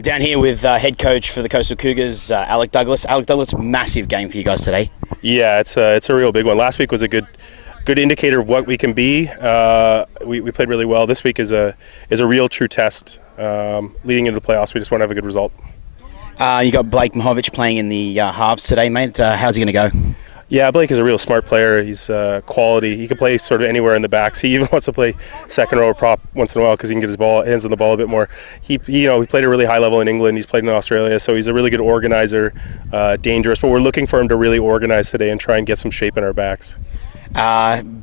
Down here with head coach for the Coastal Cougars, Alec Douglas. Alec Douglas, massive game for you guys today. Yeah, it's a real big one. Last week was a good indicator of what we can be. We played really well. This week is a real true test. Leading into the playoffs, we just want to have a good result. You got Blake Mahovich playing in the halves today, mate. How's he going to go? Yeah, Blake is a real smart player. He's quality. He can play sort of anywhere in the backs. He even wants to play second row or prop once in a while because he can get his hands on the ball a bit more. He played a really high level in England. He's played in Australia, so he's a really good organizer, dangerous. But we're looking for him to really organize today and try and get some shape in our backs.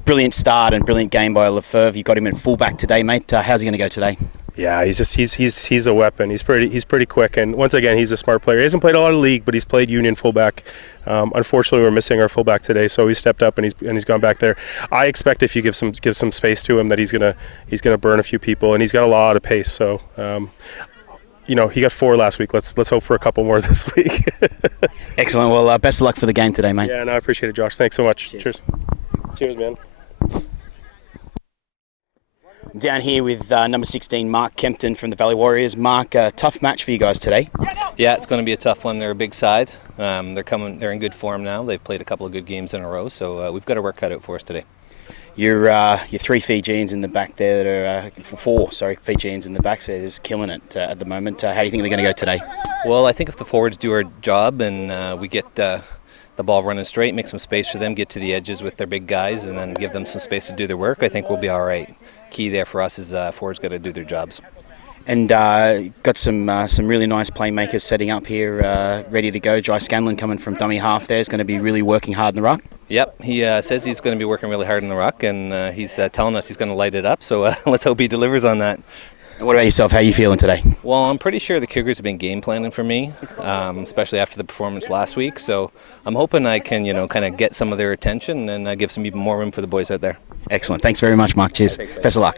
Brilliant start and brilliant game by Lefebvre. You got him in fullback today, mate. How's he going to go today? Yeah, he's a weapon. He's pretty quick, and once again, he's a smart player. He hasn't played a lot of league, but he's played union fullback. Unfortunately, we're missing our fullback today, so he stepped up and he's gone back there. I expect if you give some space to him that he's gonna burn a few people, and he's got a lot of pace. So, he got 4 last week. Let's hope for a couple more this week. Excellent. Well, best of luck for the game today, mate. Yeah, no, I appreciate it, Josh. Thanks so much. Cheers, man. Down here with number 16, Mark Kempton from the Valley Warriors. Mark, tough match for you guys today. Yeah, it's going to be a tough one. They're a big side. They're in good form now. They've played a couple of good games in a row, so we've got our work cut out for us today. Your 3 Fijians in the back there that are 4 Fijians in the back, so they're just killing it at the moment. How do you think they're going to go today? Well, I think if the forwards do our job and we get the ball running straight, make some space for them, get to the edges with their big guys, and then give them some space to do their work, I think we'll be all right. Key there for us is forwards got to do their jobs. And got some really nice playmakers setting up here, ready to go. Jai Scanlon coming from dummy half there is going to be really working hard in the ruck. Yep, he says he's going to be working really hard in the ruck, and he's telling us he's going to light it up, so let's hope he delivers on that. And what about yourself? How are you feeling today? Well, I'm pretty sure the Cougars have been game planning for me, especially after the performance last week, so I'm hoping I can kind of get some of their attention and give some even more room for the boys out there. Excellent. Thanks very much, Mark. Cheers. Best of luck.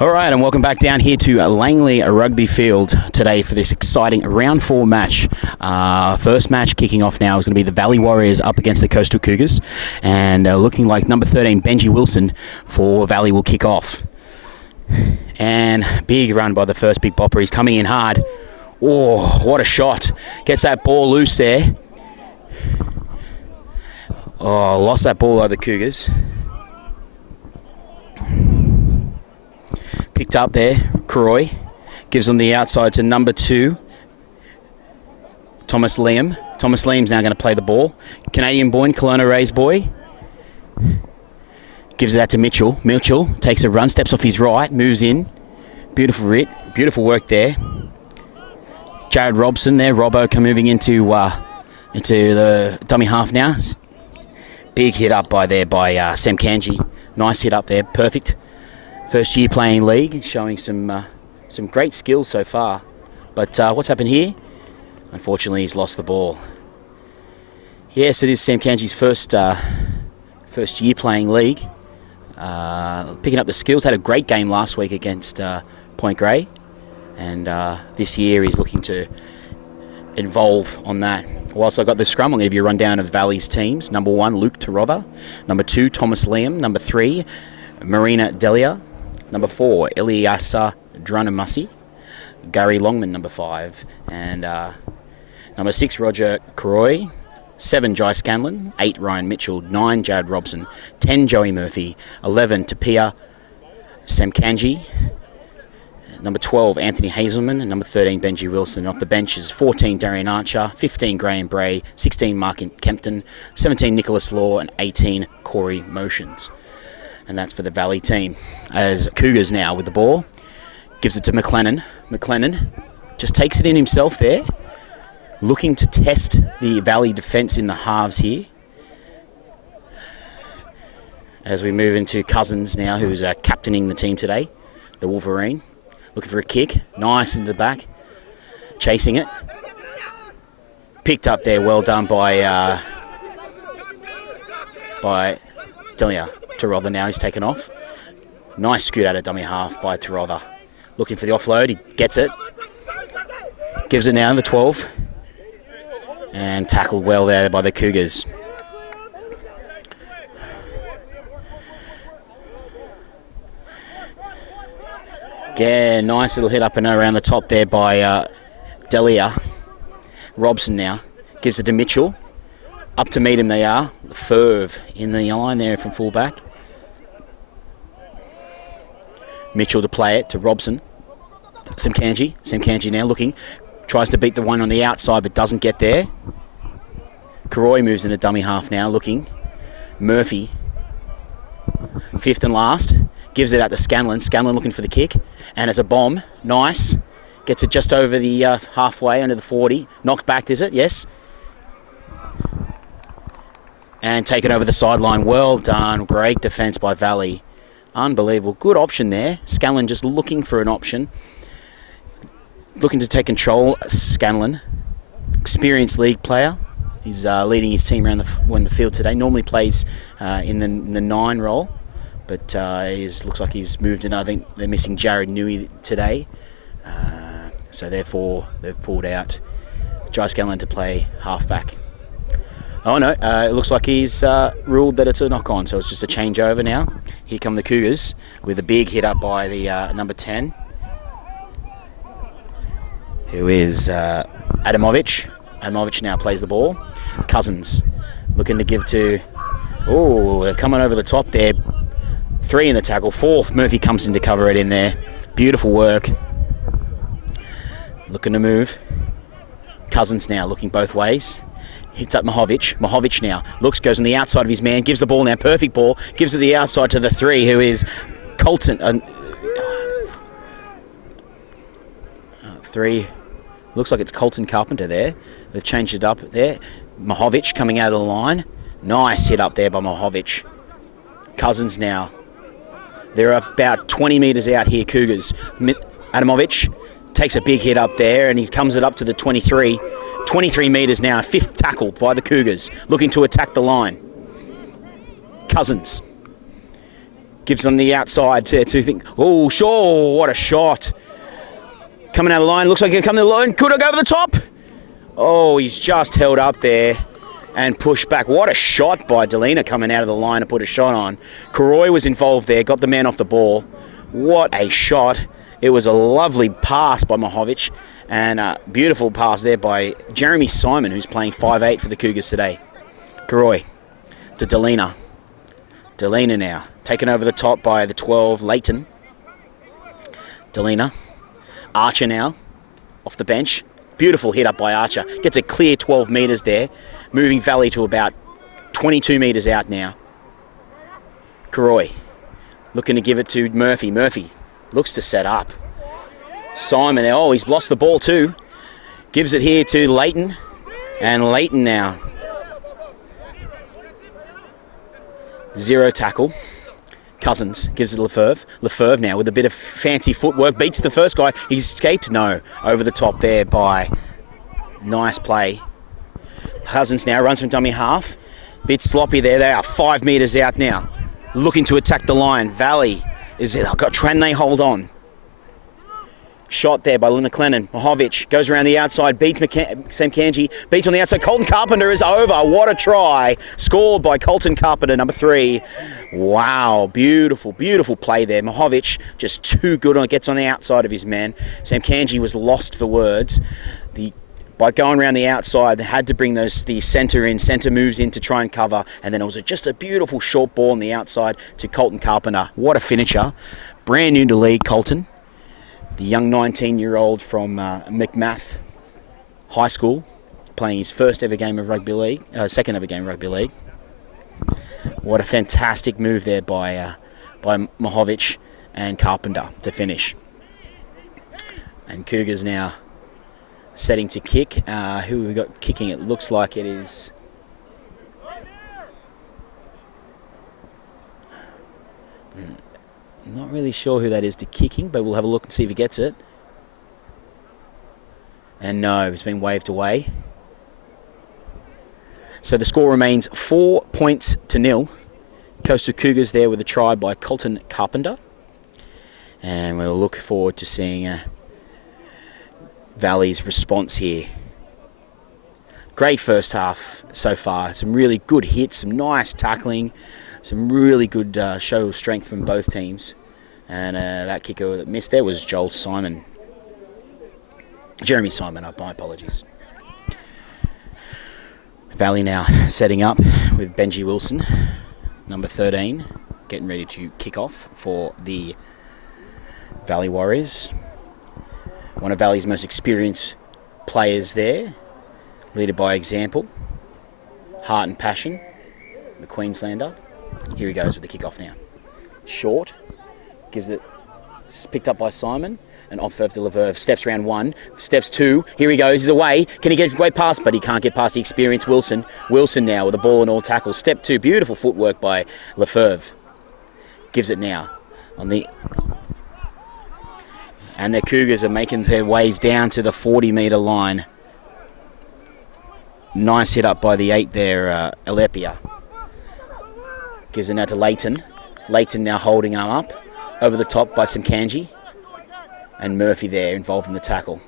All right, and welcome back down here to Langley Rugby Field today for this exciting round 4 match. First match kicking off now is going to be the Valley Warriors up against the Coastal Cougars, and looking like number 13 Benji Wilson for Valley will kick off. And big run by the first big bopper. He's coming in hard. Oh, what a shot. Gets that ball loose there. Oh, lost that ball by the Cougars. Picked up there, Croy. Gives on the outside to number 2, Thomas Liam. Thomas Liam's now going to play the ball. Canadian boy, Kelowna Ray's boy. Gives that to Mitchell. Mitchell takes a run, steps off his right, moves in. Beautiful beautiful work there. Jared Robson there, Robbo moving into the dummy half now. Big hit up by Sam Kanji. Nice hit up there, perfect. First year playing league, showing some great skills so far. But what's happened here? Unfortunately, he's lost the ball. Yes, it is Sam Kanji's first year playing league. Picking up the skills, had a great game last week against Point Grey. And this year he's looking to evolve on that. Whilst I've got the scrum, I'm going to give you a rundown of Valley's teams. Number 1, Luke Tarotha. Number 2, Thomas Liam. Number 3, Marina Delia. Number 4, Eliasa Drunamasi. Gary Longman, number 5. And number 6, Roger Croy. 7, Jai Scanlon. 8, Ryan Mitchell. 9, Jared Robson. 10, Joey Murphy. 11, Tapia Samkanji. Number 12, Anthony Hazelman. And number 13, Benji Wilson. Off the benches, 14, Darian Archer. 15, Graham Bray. 16, Mark Kempton. 17, Nicholas Law. And 18, Corey Motions. And that's for the Valley team. As Cougars now with the ball. Gives it to McLennan. McLennan just takes it in himself there. Looking to test the Valley defence in the halves here. As we move into Cousins now, who's captaining the team today. The Wolverine. Looking for a kick. Nice into the back. Chasing it. Picked up there. Well done by Delia. Tarotha now, he's taken off. Nice scoot out of dummy half by Tarotha. Looking for the offload, he gets it. Gives it now to the 12. And tackled well there by the Cougars. Yeah, nice little hit up and around the top there by Delia. Robson now gives it to Mitchell. Up to meet him they are. Ferv in the line there from fullback. Mitchell to play it to Robson. Samkanji now looking. Tries to beat the one on the outside but doesn't get there. Karoy moves into dummy half now looking. Murphy. Fifth and last. Gives it out to Scanlon. Scanlon looking for the kick. And it's a bomb. Nice. Gets it just over the halfway under the 40. Knocked back, is it? Yes. And taken over the sideline. Well done. Great defence by Valley. Unbelievable. Good option there. Scanlon just looking for an option. Looking to take control. Scanlon. Experienced league player. He's leading his team around the field today. Normally plays in the 9 role. But looks like he's moved in. I think they're missing Jared Newey today. So therefore, they've pulled out Jai Scanlon to play halfback. Oh no, it looks like he's ruled that it's a knock-on, so it's just a changeover now. Here come the Cougars with a big hit up by the number 10, who is Adamovic. Adamovic now plays the ball. Cousins looking to give to... Oh, they're coming over the top there. 3 in the tackle. 4th, Murphy comes in to cover it in there. Beautiful work. Looking to move. Cousins now looking both ways. Hits up Mahovic. Mahovic now looks, goes on the outside of his man, gives the ball now, perfect ball, gives it the outside to the 3, who is Colton. 3, looks like it's Colton Carpenter there. They've changed it up there. Mahovic coming out of the line. Nice hit up there by Mahovic. Cousins now. They're about 20 metres out here, Cougars. Adamovic takes a big hit up there and he comes it up to the 23. 23 metres now, 5th tackle by the Cougars, looking to attack the line. Cousins gives on the outside to think, oh, sure, what a shot. Coming out of the line, looks like he'll come to the line. Could I go over the top? Oh, he's just held up there and pushed back. What a shot by Delina coming out of the line to put a shot on. Karoy was involved there, got the man off the ball. What a shot. It was a lovely pass by Mahovic and a beautiful pass there by Jeremy Simon, who's playing 5'8" for the Cougars today. Karoy to Delina. Delina now taken over the top by the 12, Leighton. Delina. Archer now off the bench. Beautiful hit up by Archer. Gets a clear 12 metres there. Moving Valley to about 22 metres out now. Karoy looking to give it to Murphy. Murphy looks to set up. Simon, oh, he's lost the ball too. Gives it here to Leighton. And Leighton now. 0 tackle. Cousins gives it to Lefebvre. Lefebvre now with a bit of fancy footwork. Beats the first guy. He escaped. No. Over the top there by... Nice play. Cousins now runs from dummy half. Bit sloppy there. They are 5 metres out now. Looking to attack the line. Valley is it. Can they hold on? Shot there by Luna Clennon. Mahovic goes around the outside, beats Samkanji, beats on the outside. Colton Carpenter is over. What a try. Scored by Colton Carpenter, number 3. Wow, beautiful, beautiful play there. Mahovic just too good on it, gets on the outside of his man. Samkanji was lost for words. By going around the outside, they had to bring the centre in. Centre moves in to try and cover, and then it was just a beautiful short ball on the outside to Colton Carpenter. What a finisher. Brand new to league, Colton. The young 19-year-old from McMath High School, playing his first ever game of rugby league, second ever game of rugby league. What a fantastic move there by Mahovic and Carpenter to finish. And Cougars now setting to kick. Who have we got kicking? It looks like it is... Not really sure who that is to kicking, but we'll have a look and see if he gets it. And no, it's been waved away. So the score remains 4 points to 0. Coastal Cougars there with a try by Colton Carpenter. And we'll look forward to seeing Valley's response here. Great first half so far. Some really good hits, some nice tackling, some really good show of strength from both teams. And that kicker that missed there was Jeremy Simon, my apologies. Valley now setting up with Benji Wilson, number 13, getting ready to kick off for the Valley Warriors. One of Valley's most experienced players there, leaded by example, heart and passion, the Queenslander. Here he goes with the kickoff now. Short, gives it, picked up by Simon, and off to Leverve. Steps round 1, steps 2, here he goes, he's away. Can he get way past? But he can't get past the experienced Wilson. Wilson now with the ball and all tackles. Step 2, beautiful footwork by Lefebvre. Gives it now on the... And the Cougars are making their ways down to the 40-metre line. Nice hit up by the 8 there, Alepia. Gives it now to Leighton. Leighton now holding him up. Over the top by Simkanji. And Murphy there involved in the tackle.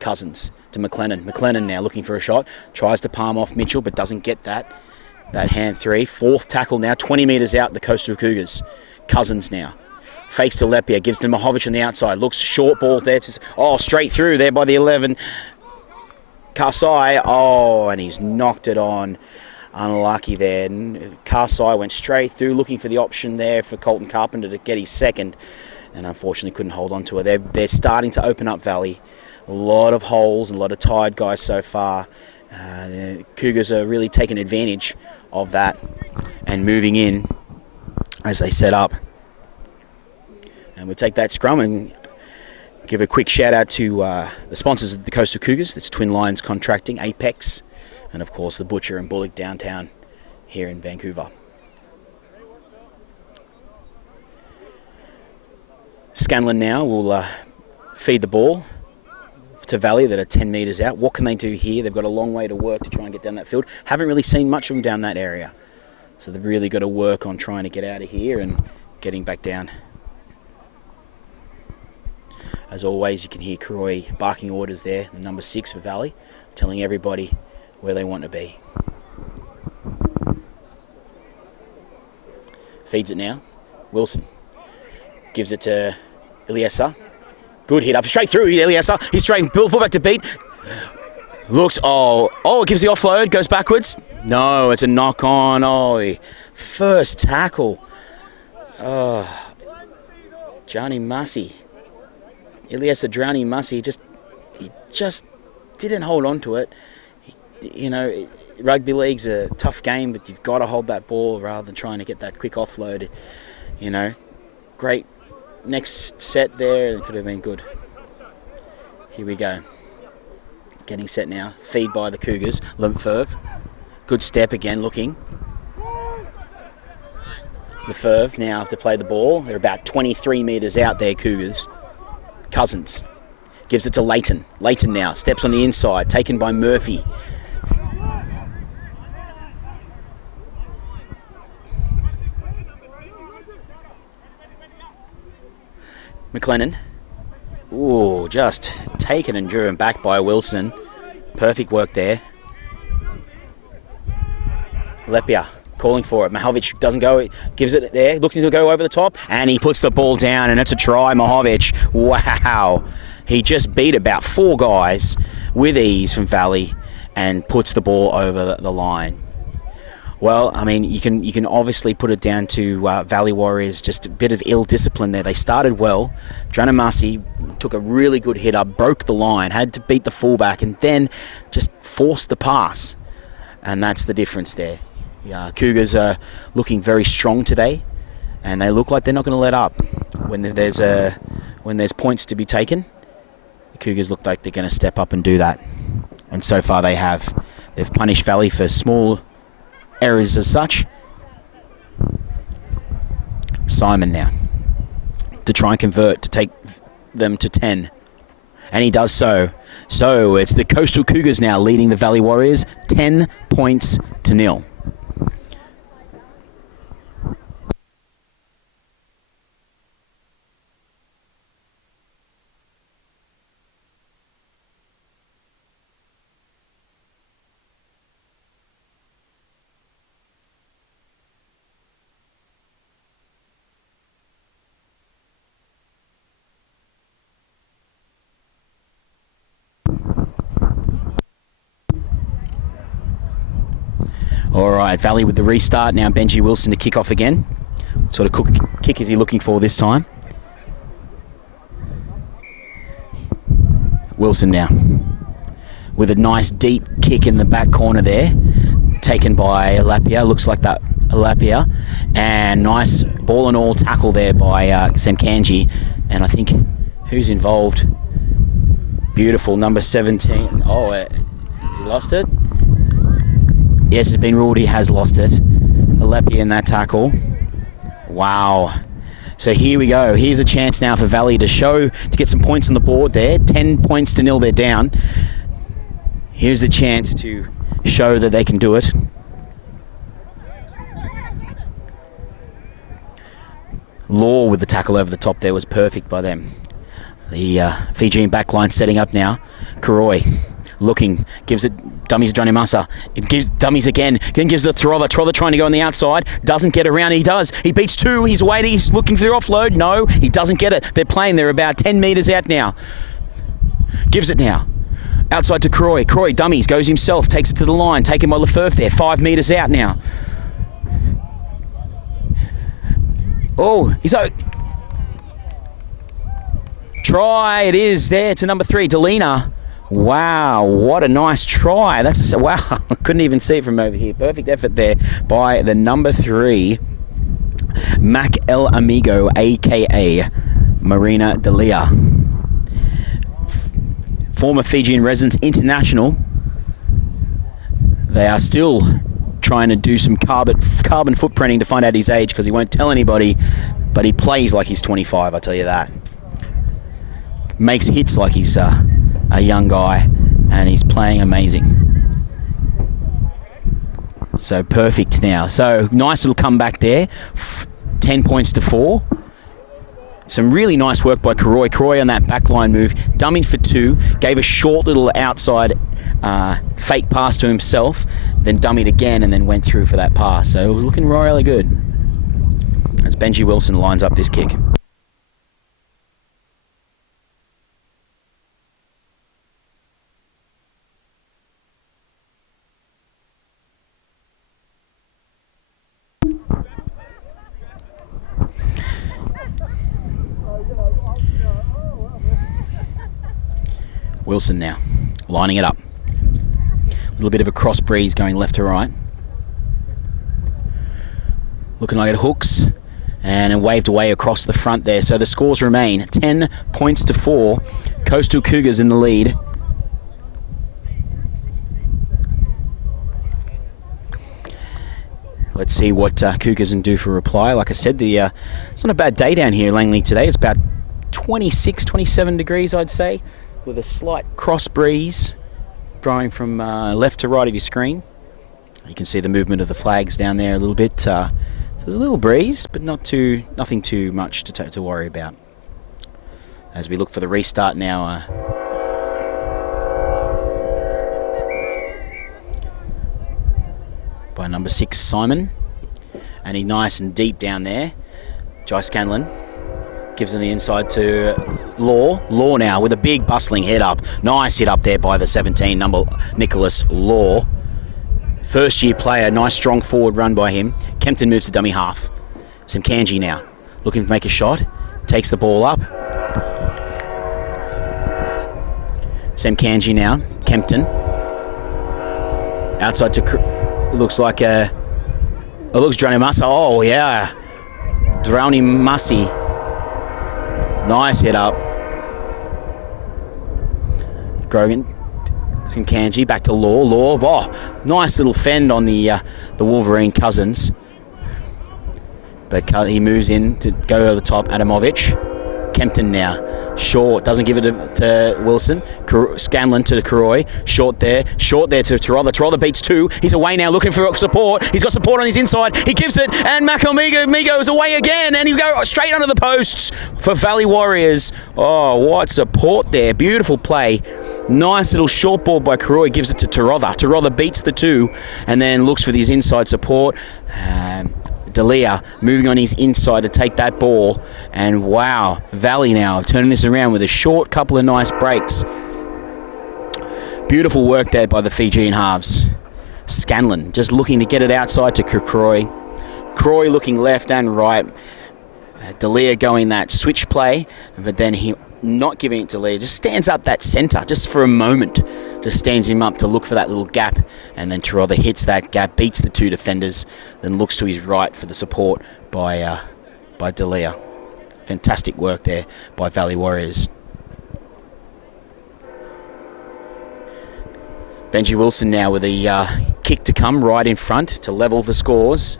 Cousins to McLennan. McLennan now looking for a shot. Tries to palm off Mitchell but doesn't get that. That hand 3. 4th tackle now. 20 metres out the Coastal Cougars. Cousins now. Fakes to Lepia. Gives to Mahovic on the outside. Looks short ball there. Straight through there by the 11. Karsai. And he's knocked it on. Unlucky there. Karsai went straight through looking for the option there for Colton Carpenter to get his second. And unfortunately couldn't hold on to it. They're starting to open up Valley. A lot of holes and a lot of tired guys so far. The Cougars are really taking advantage of that and moving in as they set up. And we'll take that scrum and give a quick shout out to the sponsors of the Coastal Cougars. That's Twin Lions Contracting, Apex, and of course the Butcher and Bullock downtown here in Vancouver. Scanlon now will feed the ball to Valley that are 10 metres out. What can they do here? They've got a long way to work to try and get down that field. Haven't really seen much of them down that area. So they've really got to work on trying to get out of here and getting back down. As always, you can hear Croy barking orders there, number 6 for Valley, telling everybody where they want to be. Feeds it now. Wilson gives it to Ilyesa. Good hit up, straight through Ilyesa. He's straight, fullback to beat. Looks, it gives the offload, goes backwards. No, it's a knock on. First tackle. Johnny Massey. Ilyesa Drowning Massey, he just didn't hold on to it. Rugby league's a tough game, but you've got to hold that ball rather than trying to get that quick offload. Great next set there, it could have been good. Here we go. Getting set now. Feed by the Cougars. Lefebvre. Good step again, looking. Lefebvre now to play the ball. They're about 23 metres out there, Cougars. Cousins gives it to Leighton. Leighton now steps on the inside, taken by Murphy. McLennan. Just taken and driven back by Wilson. Perfect work there. Lepia calling for it. Mahovic doesn't go, gives it there, looking to go over the top, and he puts the ball down, and it's a try, Mahovic. Wow. He just beat about 4 guys with ease from Valley and puts the ball over the line. Well, I mean, you can obviously put it down to Valley Warriors, just a bit of ill discipline there. They started well. Dranamasi took a really good hit up, broke the line, had to beat the fullback, and then just forced the pass. And that's the difference there. Cougars are looking very strong today, and they look like they're not going to let up. When there's points to be taken, the Cougars look like they're going to step up and do that. And so far they have. They've punished Valley for small errors as such. Simon now to try and convert to take them to 10, and he does so. So it's the Coastal Cougars now leading the Valley Warriors 10 points to 0. All right, Valley with the restart. Now Benji Wilson to kick off again. What sort of kick is he looking for this time? Wilson now with a nice deep kick in the back corner there, taken by Lapia. Looks like that Lapia, and nice ball and all tackle there by Semkanji. And I think who's involved? Beautiful, number 17. Oh, has he lost it? Yes, it's been ruled he has lost it. Lapia in that tackle. Wow. So here we go. Here's a chance now for Valley to get some points on the board there. 10 points to 0, they're down. Here's the chance to show that they can do it. Law with the tackle over the top there was perfect by them. The Fijian backline setting up now. Kuroi looking, gives it dummies Johnny Massa. It gives dummies again. Then gives it to Trother. Trother trying to go on the outside. Doesn't get around. He does. He beats two. He's waiting. He's looking for the offload. No, he doesn't get it. They're playing. They're about 10 metres out now. Gives it now. Outside to Croy. Croy dummies. Goes himself. Takes it to the line. Taken by Lefebvre there. 5 metres out now. Oh, he's out. Try. It is there to number 3, Delina. Wow, what a nice try. Wow, I couldn't even see it from over here. Perfect effort there by the number 3, Mac El Amigo, a.k.a. Marina Delia. Former Fijian residence international. They are still trying to do some carbon footprinting to find out his age, because he won't tell anybody, but he plays like he's 25, I tell you that. Makes hits like he's a young guy, and he's playing amazing. So perfect now. So nice little comeback there. 10 points to 4. Some really nice work by Kuroi. Kuroi on that backline move, dummied for 2, gave a short little outside fake pass to himself, then dummied again, and then went through for that pass. So looking really good as Benji Wilson lines up this kick. Wilson now, lining it up. A little bit of a cross breeze going left to right. Looking like it hooks and waved away across the front there. So the scores remain 10 points to 4. Coastal Cougars in the lead. Let's see what Cougars can do for reply. Like I said, it's not a bad day down here in Langley today. It's about 26, 27 degrees, I'd say, with a slight cross breeze blowing from left to right of your screen. You can see the movement of the flags down there a little bit. So there's a little breeze, but nothing too much to worry about. As we look for the restart now. By number 6, Simon. And he's nice and deep down there. Jai Scanlon gives him the inside to Law. Law now with a big bustling head up. Nice hit up there by the 17, number Nicholas Law. First year player, nice strong forward run by him. Kempton moves to dummy half. Semkanji now looking to make a shot. Takes the ball up. Semkanji now. Kempton. Outside to... It looks like it looks Johnny Massa. Oh, yeah. Drowning Massey. Nice hit up. Grogan. Semkanji back to Law. Law. Oh, nice little fend on the Wolverine cousins. But he moves in to go over the top. Adamovic. Kempton now. Short. Doesn't give it to Wilson. Scanlon to Kuroi. Short there to Tarother. Tarother beats 2. He's away now looking for support. He's got support on his inside. He gives it. And Migo is away again. And he go straight under the posts for Valley Warriors. Oh, what support there. Beautiful play. Nice little short ball by Kuroi. Gives it to Tarother. Tarother beats the 2 and then looks for his inside support. Delia moving on his inside to take that ball, and wow, Valley now turning this around with a short couple of nice breaks. Beautiful work there by the Fijian halves. Scanlon just looking to get it outside to Croy. Croy looking left and right. D'Elia going that switch play, but then he not giving it to D'Elia, just stands up that centre just for a moment. Just stands him up to look for that little gap, and then Terotha hits that gap, beats the two defenders, then looks to his right for the support by D'Elia. Fantastic work there by Valley Warriors. Benji Wilson now with a kick to come right in front to level the scores.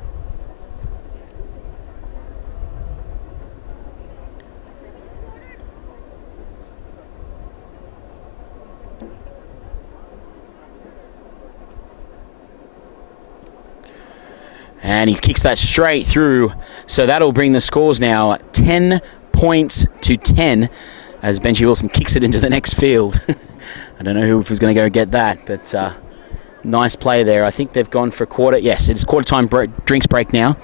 And he kicks that straight through. So that'll bring the scores now 10 points to 10 as Benji Wilson kicks it into the next field. I don't know who was going to go get that, but nice play there. I think they've gone for a quarter. Yes, it's quarter time drinks break now.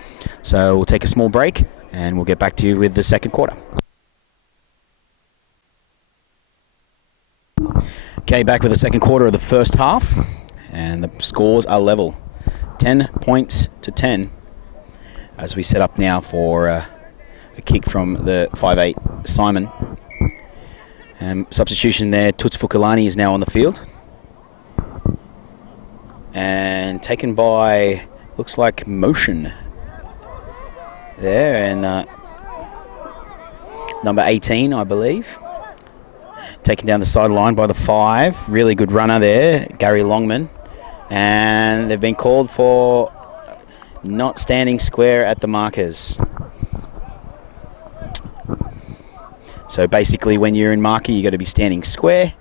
So we'll take a small break and we'll get back to you with the second quarter. Okay, back with the second quarter of the first half. And the scores are level. 10 points to 10 as we set up now for a kick from the 5'8 Simon. Substitution there, Tuts Fukulani is now on the field. And taken by, looks like Motion there, and number 18, I believe. Taken down the sideline by the 5. Really good runner there, Gary Longman. And they've been called for not standing square at the markers. So basically when you're in marker, you've got to be standing square,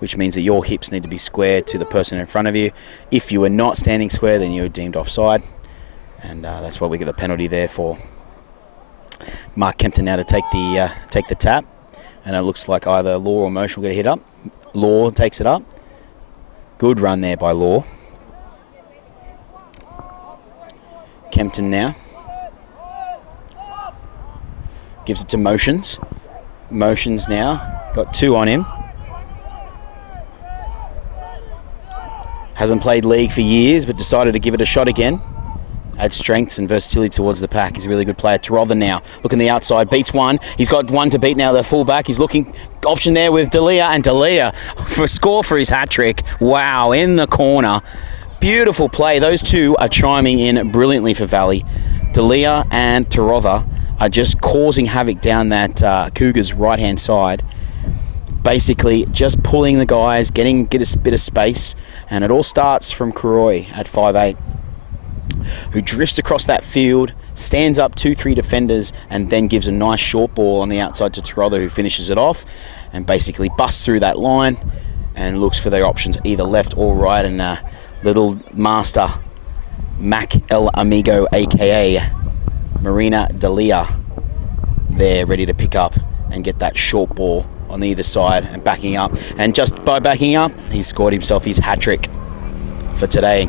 which means that your hips need to be square to the person in front of you. If you are not standing square, then you're deemed offside. And that's why we get the penalty there for Mark Kempton now to take the tap. And it looks like either Law or Motion will get a hit up. Law takes it up. Good run there by Law. Kempton now gives it to Motions. Motions now got 2 on him. Hasn't played league for years, but decided to give it a shot again. Adds strengths and versatility towards the pack. He's a really good player. Terotha now looking the outside, beats one. He's got one to beat now, the fullback. He's looking option there with D'Elia, and D'Elia for a score for his hat trick. Wow, in the corner. Beautiful play. Those two are chiming in brilliantly for Valley. D'Elia and Terotha are just causing havoc down that Cougars right-hand side. Basically just pulling the guys, get a bit of space, and it all starts from Croy at 5'8", who drifts across that field, stands up 2-3 defenders, and then gives a nice short ball on the outside to Terotha, who finishes it off, and basically busts through that line and looks for their options either left or right, and little master Mac El Amigo, aka Marina D'Elia, there ready to pick up and get that short ball on either side and backing up. And just by backing up, he's scored himself his hat trick for today.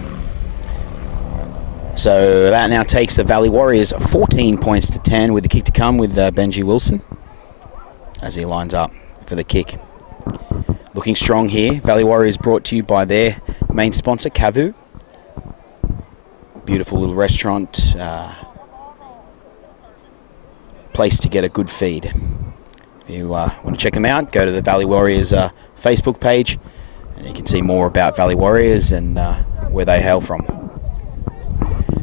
So that now takes the Valley Warriors 14 points to 10 with the kick to come with Benji Wilson as he lines up for the kick. Looking strong here. Valley Warriors brought to you by their main sponsor, Kavu. Beautiful little restaurant. Place to get a good feed. If you want to check them out, go to the Valley Warriors Facebook page, and you can see more about Valley Warriors and where they hail from.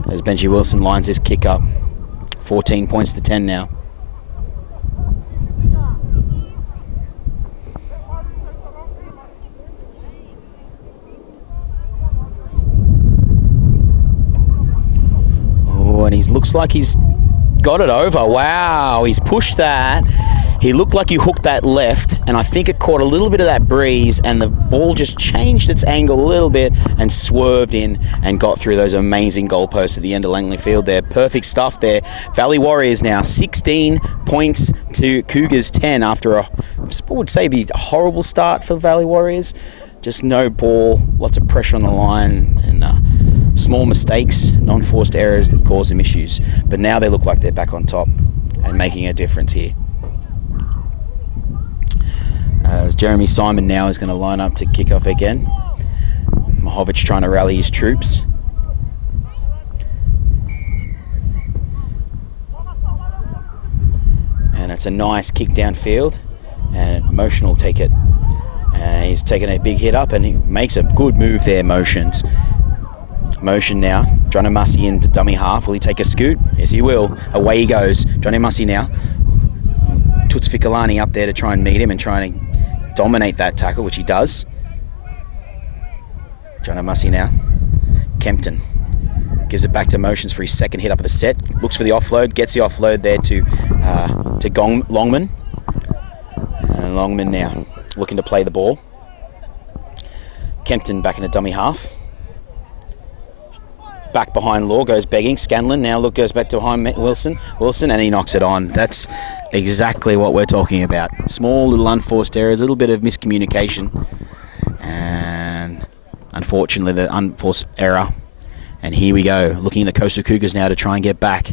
As Benji Wilson lines his kick up, 14 points to 10 now. Oh, and he looks like he's got it over. Wow, he's pushed that. He looked like he hooked that left, and I think it caught a little bit of that breeze, and the ball just changed its angle a little bit and swerved in and got through those amazing goalposts at the end of Langley Field there. Perfect stuff there. Valley Warriors now 16 points to Cougars 10 after I would say be a horrible start for Valley Warriors. Just no ball, lots of pressure on the line, and small mistakes, non-forced errors that caused them issues. But now they look like they're back on top and making a difference here. As Jeremy Simon now is going to line up to kick off again. Mahovich trying to rally his troops. And it's a nice kick downfield, and Motion will take it. He's taking a big hit up, and he makes a good move there, Motion now. Johnny Mussey into dummy half. Will he take a scoot? Yes, he will. Away he goes. Johnny Mussey now. Toots Ficolani up there to try and meet him and try and dominate that tackle, which he does. Johnny Mussey now. Kempton gives it back to Motions for his second hit up of the set. Looks for the offload. Gets the offload there to Longman. And Longman now looking to play the ball. Kempton back in a dummy half. Back behind Law, goes begging. Scanlon now goes back to behind Wilson, and he knocks it on. That's exactly what we're talking about. Small little unforced errors, a little bit of miscommunication, and unfortunately the unforced error. And here we go, looking at the Coastal Cougars now to try and get back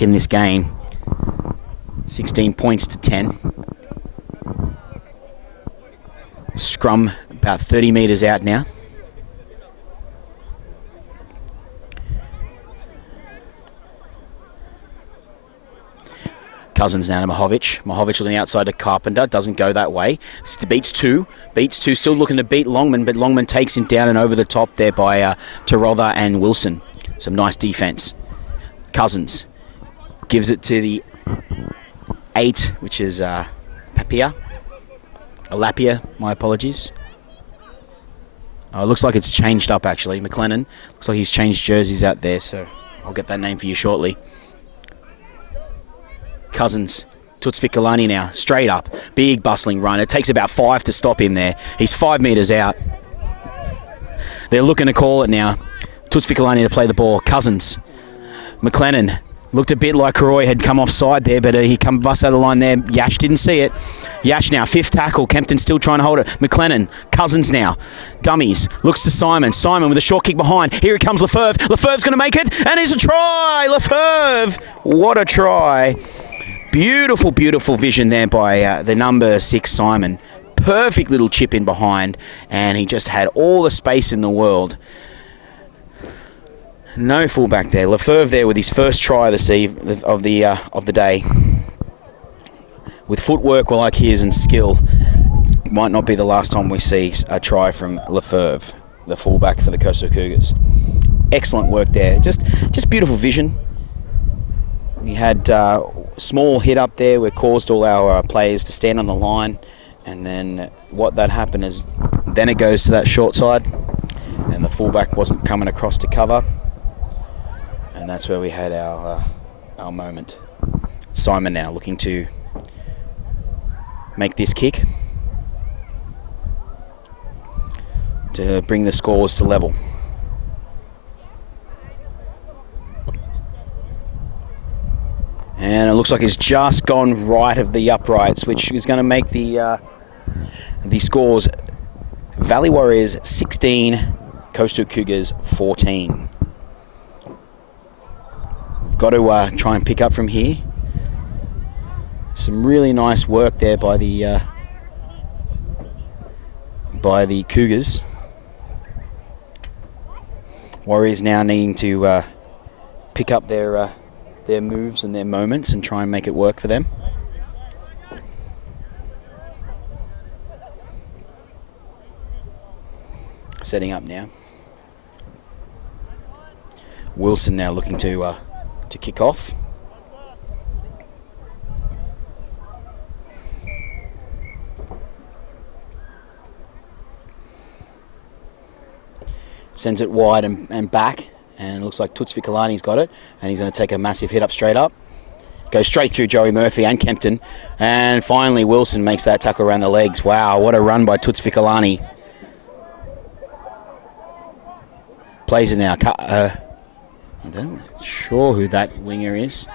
in this game. 16 points to 10. Scrum about 30 metres out now. Cousins now to Mahovic. Mahovic looking outside to Carpenter. Doesn't go that way. Beats two. Still looking to beat Longman, but Longman takes him down and over the top there by Tarotha and Wilson. Some nice defence. Cousins gives it to the 8, which is Lapia, my apologies. Oh, it looks like it's changed up actually. McLennan. Looks like he's changed jerseys out there, so I'll get that name for you shortly. Cousins, Toots Ficolani now, straight up, big bustling run. It takes about 5 to stop him there. He's 5 metres out. They're looking to call it now. Toots Ficolani to play the ball. Cousins, McLennan, looked a bit like Karoy had come offside there, but he bust out of the line there. Yash didn't see it. Yash now, 5th tackle. Kempton still trying to hold it. McLennan, Cousins now. Dummies, looks to Simon. Simon with a short kick behind. Here he comes, Lefebvre. Lefebvre's going to make it, and it's a try! Lefebvre! What a try. Beautiful, beautiful vision there by the number 6, Simon. Perfect little chip in behind, and he just had all the space in the world. No fullback there. Lefebvre there with his first try of the day. With footwork like his and skill, might not be the last time we see a try from Lefebvre, the fullback for the Coastal Cougars. Excellent work there. Just beautiful vision. He had a small hit up there where caused all our players to stand on the line, and then what that happened is then it goes to that short side and the fullback wasn't coming across to cover, and that's where we had our moment. Simon now looking to make this kick to bring the scores to level. And it looks like it's just gone right of the uprights, which is going to make the scores Valley Warriors 16, Coastal Cougars 14. We've got to try and pick up from here. Some really nice work there by the Cougars. Warriors now needing to pick up their moves and their moments and try and make it work for them. Setting up now. Wilson now looking to kick off. Sends it wide and back. And it looks like Toots Ficolani's got it. And he's going to take a massive hit up straight up. Goes straight through Joey Murphy and Kempton. And finally Wilson makes that tackle around the legs. Wow, what a run by Toots Ficolani. Plays it now. I'm not sure who that winger is.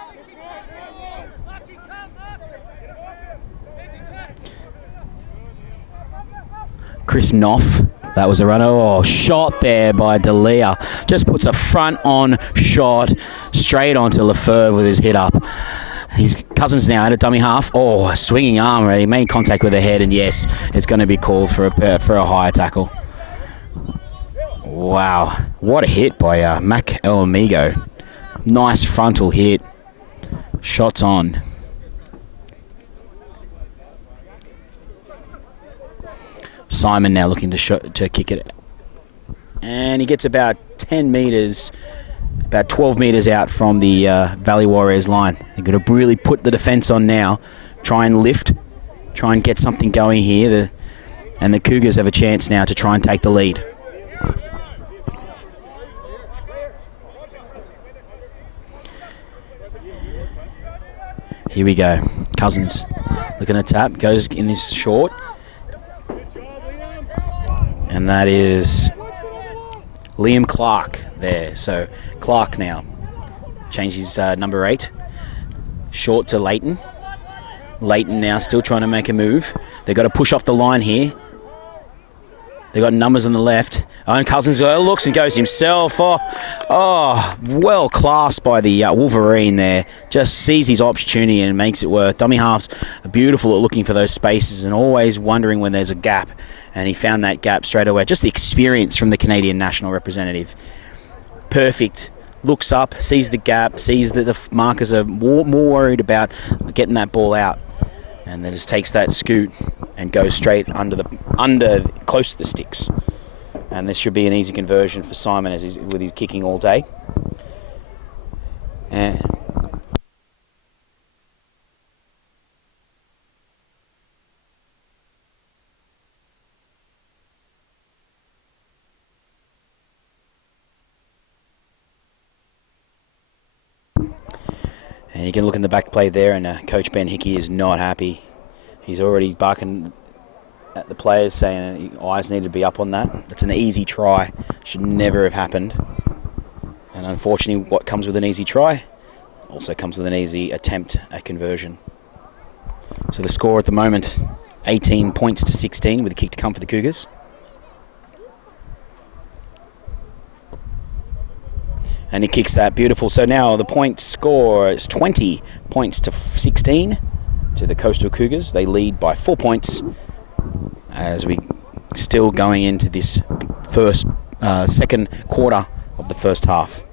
Chris Knopf. That was a runner. Oh, shot there by D'Elia. Just puts a front-on shot straight onto Lefebvre with his hit up. His Cousins now at a dummy half. Oh, a swinging arm. He made contact with the head, and yes, it's going to be called for a higher tackle. Wow, what a hit by Mac El Amigo. Nice frontal hit. Shots on. Simon now looking to kick it. And he gets about 10 metres, about 12 metres out from the Valley Warriors line. They're going to really put the defence on now, try and lift, try and get something going here. And the Cougars have a chance now to try and take the lead. Here we go. Cousins looking to tap, goes in this short. And that is Liam Clark there. So Clark now changes number 8. Short to Leighton. Leighton now still trying to make a move. They've got to push off the line here. They've got numbers on the left. And Cousins looks and goes himself. Oh, well classed by the Wolverine there. Just sees his opportunity and makes it work. Dummy halves are beautiful at looking for those spaces and always wondering when there's a gap. And he found that gap straight away. Just the experience from the Canadian national representative. Perfect. Looks up, sees the gap, sees that the markers are more worried about getting that ball out. And then just takes that scoot and goes straight under close to the sticks. And this should be an easy conversion for Simon with his kicking all day. And you can look in the back play there, and Coach Ben Hickey is not happy. He's already barking at the players, saying eyes need to be up on that. That's an easy try. Should never have happened. And unfortunately, what comes with an easy try also comes with an easy attempt at conversion. So the score at the moment, 18 points to 16 with a kick to come for the Cougars. And he kicks that beautiful. So now the point score is 20 points to 16 to the Coastal Cougars. They lead by 4 points as we still going into this second quarter of the first half.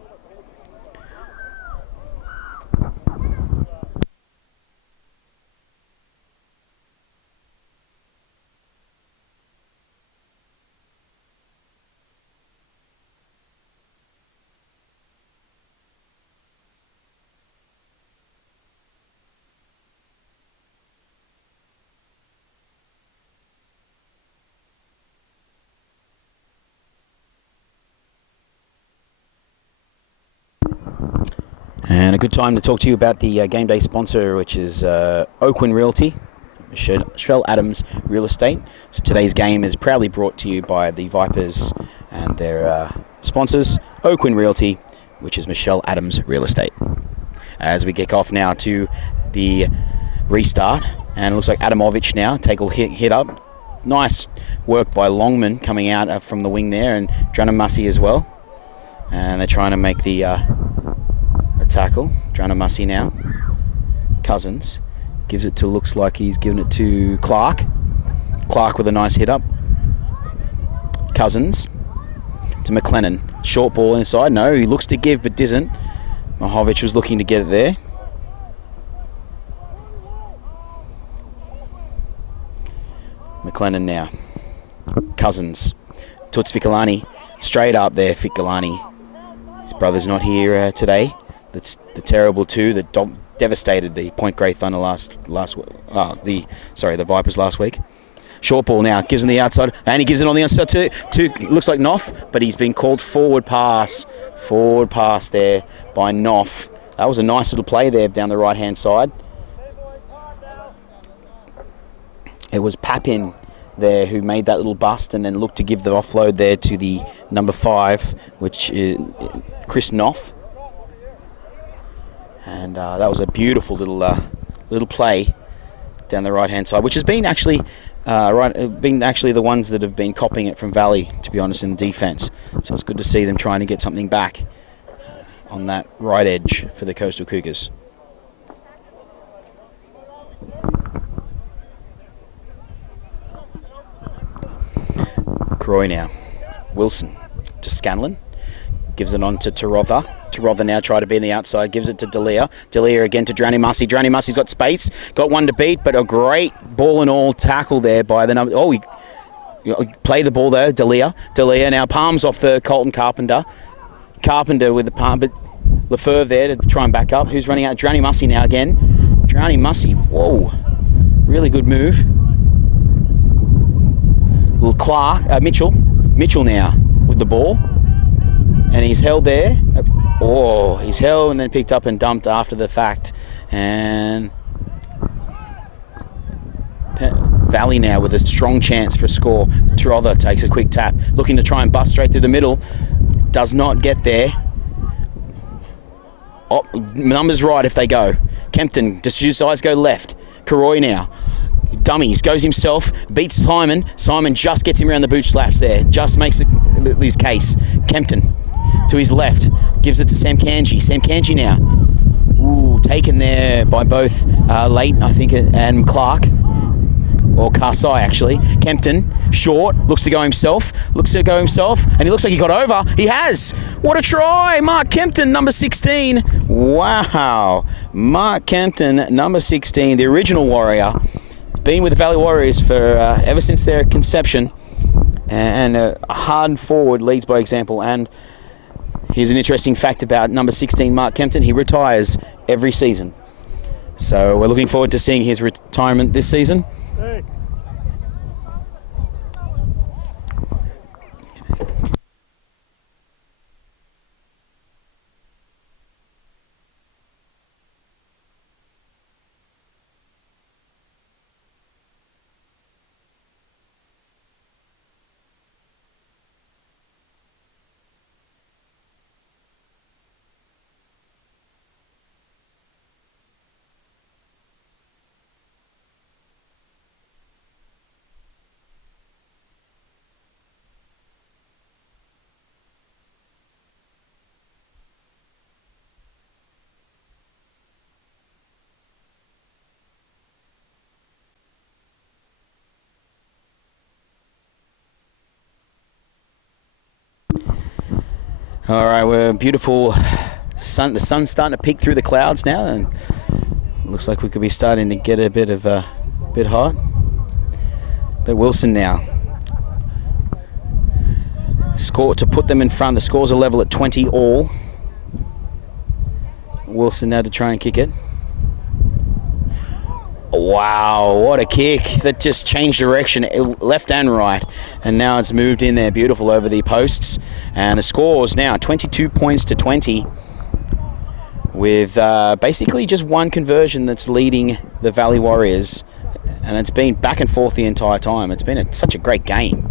And a good time to talk to you about the game day sponsor, which is Oakwin Realty, Michelle Adams Real Estate. So today's game is proudly brought to you by the Vipers and their sponsors, Oakwin Realty, which is Michelle Adams Real Estate. As we kick off now to the restart, and it looks like Adamovich now take a hit up. Nice work by Longman coming out from the wing there, and Dranamussi as well. And they're trying to make the tackle. Dranamussi now. Cousins gives it to, looks like he's given it to Clark. Clark with a nice hit up. Cousins to McLennan. Short ball inside. No, he looks to give but doesn't. Mahovich was looking to get it there. McLennan now. Cousins. Toots Ficolani. Straight up there, Ficolani. His brother's not here today. That's the terrible two that devastated the Point Grey Thunder the Vipers last week. Short ball now, gives him the outside, and he gives it on the outside to looks like Knopf, but he's been called forward pass there by Knopf. That was a nice little play there down the right hand side. It was Papin there who made that little bust and then looked to give the offload there to the number 5, which is Chris Knopf. And that was a beautiful little play down the right hand side, which has been actually the ones that have been copying it from Valley, to be honest, in defence. So it's good to see them trying to get something back on that right edge for the Coastal Cougars. Croy now. Wilson to Scanlon. Gives it on to Tarotha. Tarotha now try to be in the outside. Gives it to Delia. Delia again to Dranamussi. Dranamussi's got space. Got one to beat, but a great ball and all tackle there by the number. Oh, Play the ball there, D'Elia. D'Elia now palms off the Colton Carpenter. Carpenter with the palm, but Lefebvre there to try and back up. Who's running out? Drowning Mussey now again. Drowning Mussey, whoa. Really good move. Little Clark, Mitchell. Mitchell now with the ball. And he's held there. Oh, he's held and then picked up and dumped after the fact. And Valley now with a strong chance for a score. Trother takes a quick tap, looking to try and bust straight through the middle. Does not get there. Oh, numbers right if they go. Kempton, just his eyes go left. Karoy now. Dummies, goes himself, beats Simon. Simon just gets him around the boot slaps there. Just makes his case. Kempton to his left, gives it to Sam Kanji. Sam Kanji now. Ooh, taken there by both Leighton, I think, and Clark. Or Karsai, actually. Kempton, short, looks to go himself, and he looks like he got over. He has! What a try! Mark Kempton, number 16. Wow. Mark Kempton, number 16, the original Warrior. He's been with the Valley Warriors for ever since their conception. And a hard forward leads by example. And here's an interesting fact about number 16, Mark Kempton. He retires every season. So we're looking forward to seeing his retirement this season. Hey. All right, we're beautiful sun. The sun's starting to peek through the clouds now, and looks like we could be starting to get a bit hot. But Wilson now. Score to put them in front. The scores are level at 20 all. Wilson now to try and kick it. Wow, what a kick. That just changed direction, left and right. And now it's moved in there, beautiful over the posts. And the scores now 22 points to 20 with basically just one conversion that's leading the Valley Warriors. And it's been back and forth the entire time. It's been such a great game.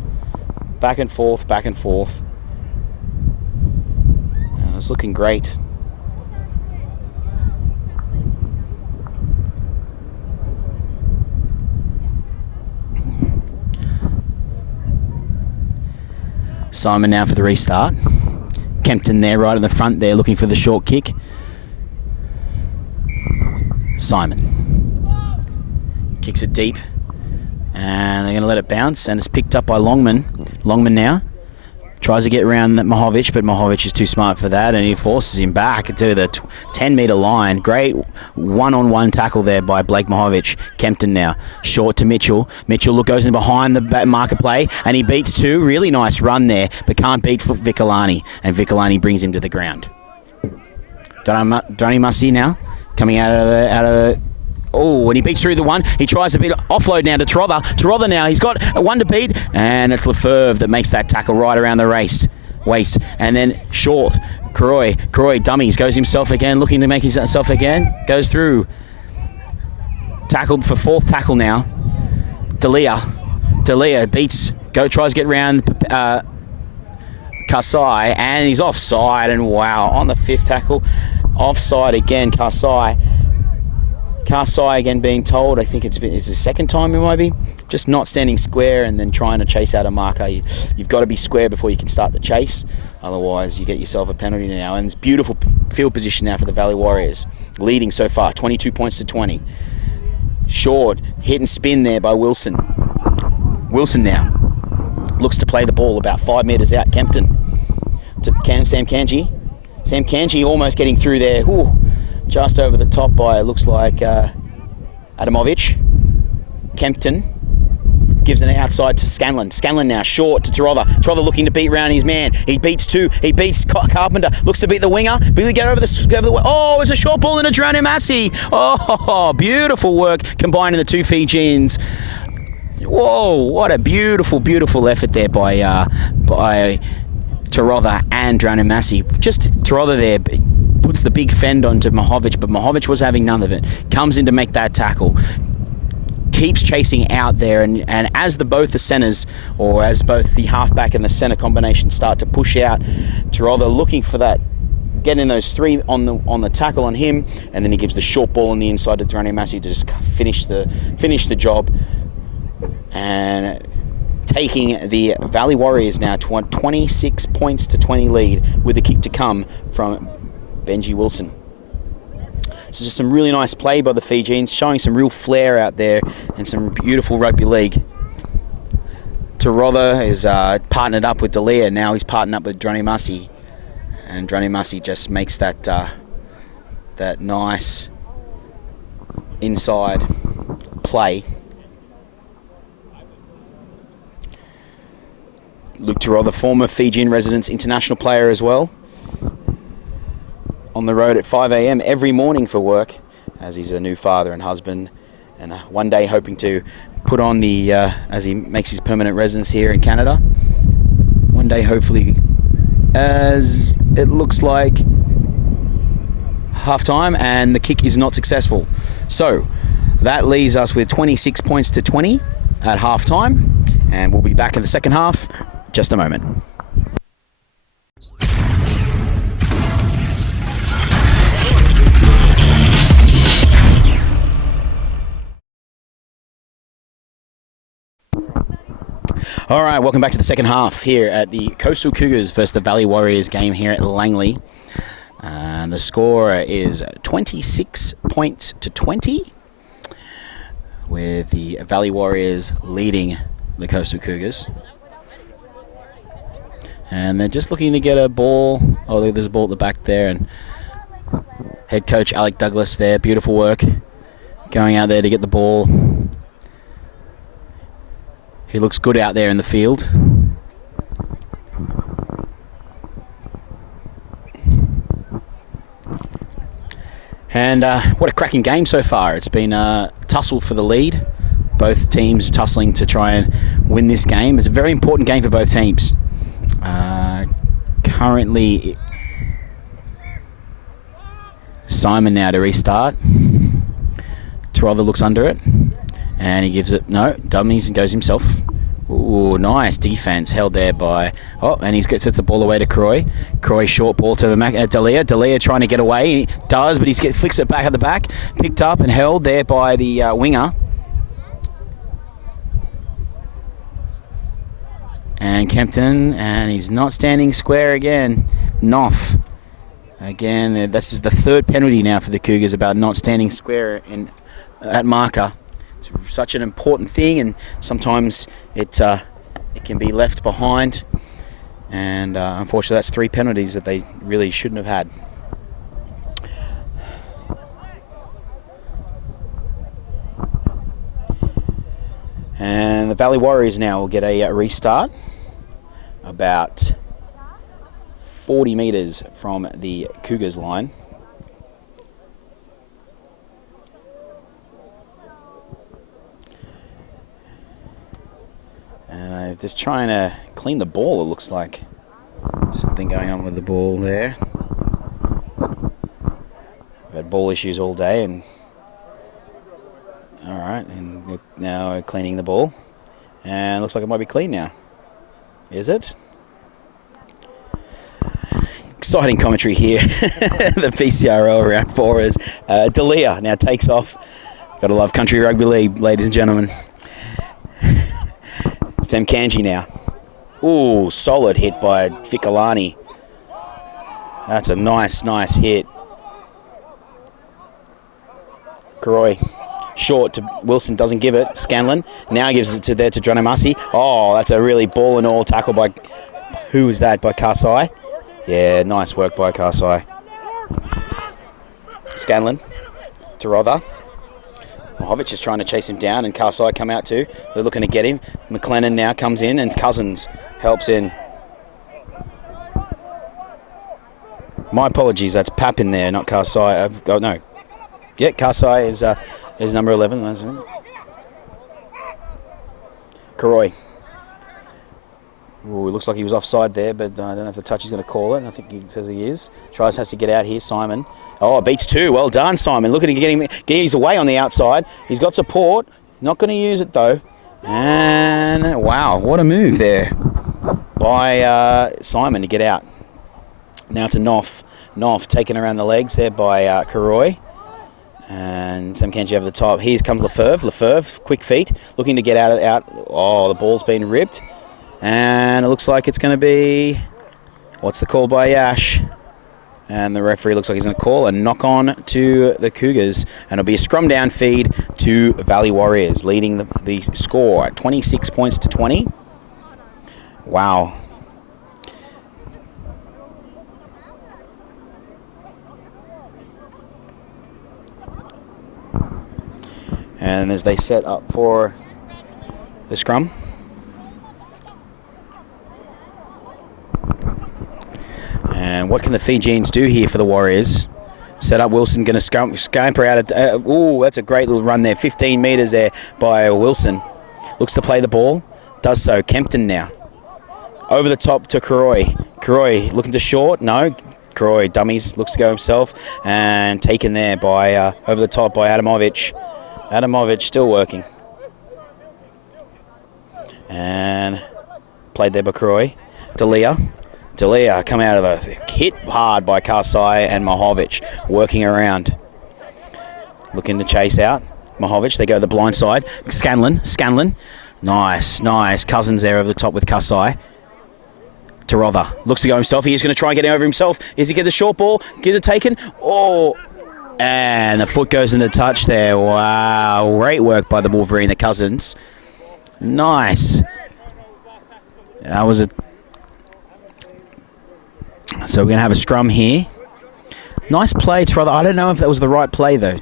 Back and forth, back and forth. It's looking great. Simon now for the restart. Kempton there right in the front there looking for the short kick. Simon kicks it deep and they're going to let it bounce, and it's picked up by Longman. Longman now tries to get around Mahovic, but Mahovic is too smart for that, and he forces him back to the 10-metre line. Great one-on-one tackle there by Blake Mahovic. Kempton now, short to Mitchell. Mitchell goes in behind the marker play, and he beats two. Really nice run there, but can't beat Vicolani, and Vicolani brings him to the ground. Donny Mussey now, coming out of the oh, and he beats through the one. He tries a bit offload now to Trother. Trother now, he's got a one to beat, and it's Lefebvre that makes that tackle right around the waist. And then short, Croy dummies, goes himself again, looking to make himself again, goes through. Tackled for fourth tackle now. D'Elia beats, tries to get around Karsai, and he's offside, and wow, on the fifth tackle, offside again, Karsai again being told, I think it's the second time it might be, just not standing square and then trying to chase out a marker. You've got to be square before you can start the chase, otherwise you get yourself a penalty now. And it's beautiful field position now for the Valley Warriors, leading so far 22 points to 20. Short hit and spin there by Wilson. Wilson now looks to play the ball about 5 metres out. Kempton to Sam Kanji. Sam Kanji almost getting through there. Ooh. Just over the top by, it looks like, Adamovic. Kempton. Gives it outside to Scanlon. Scanlon now short to Tarotha. Tarotha looking to beat round his man. He beats two. He beats Carpenter. Looks to beat the winger. Billy get over the oh, it's a short ball into Drowning Massey. Oh, beautiful work combining the two Fijians. Whoa, what a beautiful, beautiful effort there by Tarotha and Drowning Massey. Just Tarotha there puts the big fend onto Mahovic, but Mahovic was having none of it. Comes in to make that tackle. Keeps chasing out there, and as both the centres, or as both the halfback and the centre combination start to push out, Tarotha looking for that, getting those three on the tackle on him, and then he gives the short ball on the inside to Drowning Massey to just finish the job, and taking the Valley Warriors now to 26 points to 20 lead with the kick to come from Benji Wilson. So just some really nice play by the Fijians, showing some real flair out there and some beautiful rugby league. Tarotha is partnered up with Dalia. Now he's partnered up with Drowning Massey. And Drowning Massey just makes that nice inside play. Luke Tarotha, former Fijian residence international player as well. On the road at 5 a.m. every morning for work, as he's a new father and husband, and one day hoping to put on the, as he makes his permanent residence here in Canada, one day hopefully, as it looks like half-time and the kick is not successful. So that leaves us with 26 points to 20 at half-time, and we'll be back in the second half just a moment. All right, welcome back to the second half here at the Coastal Cougars versus the Valley Warriors game here at Langley. The score is 26 points to 20, with the Valley Warriors leading the Coastal Cougars. And they're just looking to get a ball. Oh, there's a ball at the back there, and head coach Alec Douglas there, beautiful work, going out there to get the ball. He looks good out there in the field. And what a cracking game so far. It's been a tussle for the lead. Both teams tussling to try and win this game. It's a very important game for both teams. Currently, Simon now to restart. Tarotha looks under it. And he gives it, no, dummies and goes himself. Ooh, nice defense held there by, and he sets the ball away to Croy. Croy short ball to Dalia. Dalia trying to get away. He does, but he flicks it back at the back. Picked up and held there by the winger. And Kempton, and he's not standing square again. Noff. Again, this is the third penalty now for the Cougars about not standing square at marker. It's such an important thing, and sometimes it can be left behind. And unfortunately, that's three penalties that they really shouldn't have had. And the Valley Warriors now will get a restart about 40 metres from the Cougars line. And just trying to clean the ball, it looks like. Something going on with the ball there. We've had ball issues all day, and all right, and now we're cleaning the ball. And it looks like it might be clean now. Is it? Exciting commentary here. The BCRL round 4 is Dalia now takes off. Gotta love country rugby league, ladies and gentlemen. Femkanji now. Ooh, solid hit by Fikalani. That's a nice hit. Karoy. Short to Wilson, doesn't give it. Scanlon now gives it to Drowning Massey. Oh, that's a really ball and all tackle by, who is that, by Karsai? Yeah, nice work by Karsai. Scanlon. Tarotha. Mahovich is trying to chase him down, and Karsai come out too. They're looking to get him. McLennan now comes in, and Cousins helps in. My apologies, that's Pap in there, not Karsai. Oh, no. Yeah, Karsai is number 11. That's it. Karoy. Ooh, it looks like he was offside there, but I don't know if the touch is going to call it. I think he says he is. Has to get out here, Simon. Oh, beats two. Well done, Simon. Looking to get his away on the outside. He's got support. Not going to use it, though. And, wow, what a move there by Simon to get out. Now to Knopf. Knopf taken around the legs there by Karoy. And Sam Kenji over the top. Here comes Lefebvre. Lefebvre, quick feet, looking to get out. Oh, the ball's been ripped. And it looks like it's going to be, what's the call by Yash? And the referee looks like he's going to call a knock on to the Cougars. And it'll be a scrum down feed to Valley Warriors, leading the score at 26 points to 20. Wow. And as they set up for the scrum. And what can the Fijians do here for the Warriors? Set up Wilson, going to scamper out. Ooh, that's a great little run there. 15 metres there by Wilson. Looks to play the ball. Does so. Kempton now. Over the top to Karoy. Karoy looking to short. No. Karoy dummies. Looks to go himself. And taken there by over the top by Adamovich. Adamovich still working. And played there by Karoy. Dalia come out of the hit hard by Karsai and Mahovich, working around. Looking to chase out. Mahovich, they go the blind side. Scanlon. Nice. Cousins there over the top with Karsai. Tarotha looks to go himself. He is going to try and get over himself. Is he get the short ball? Gets it taken. Oh, and the foot goes into touch there. Wow, great work by the Wolverine, the Cousins. Nice. That was a... So we're going to have a scrum here. Nice play, Tarotha. I don't know if that was the right play, though.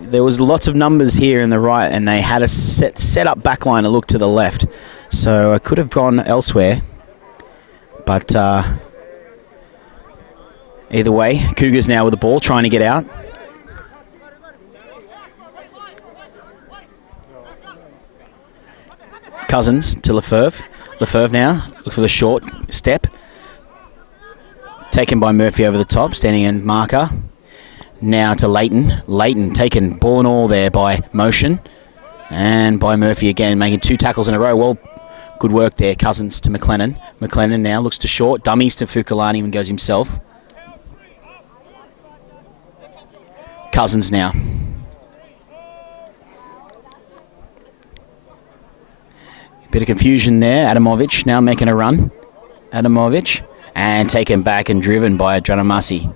There was lots of numbers here in the right, and they had a set up backline to look to the left. So I could have gone elsewhere. But either way, Cougars now with the ball, trying to get out. Cousins to Lefebvre. Lefebvre now, look for the short step. Taken by Murphy over the top, standing in marker. Now to Leighton. Leighton taken ball and all there by Motion. And by Murphy again, making two tackles in a row. Well, good work there. Cousins to McLennan. McLennan now looks to short. Dummies to Fukulani and goes himself. Cousins now. Bit of confusion there. Adamovich now making a run. Adamovich. And taken back and driven by Dranamasi.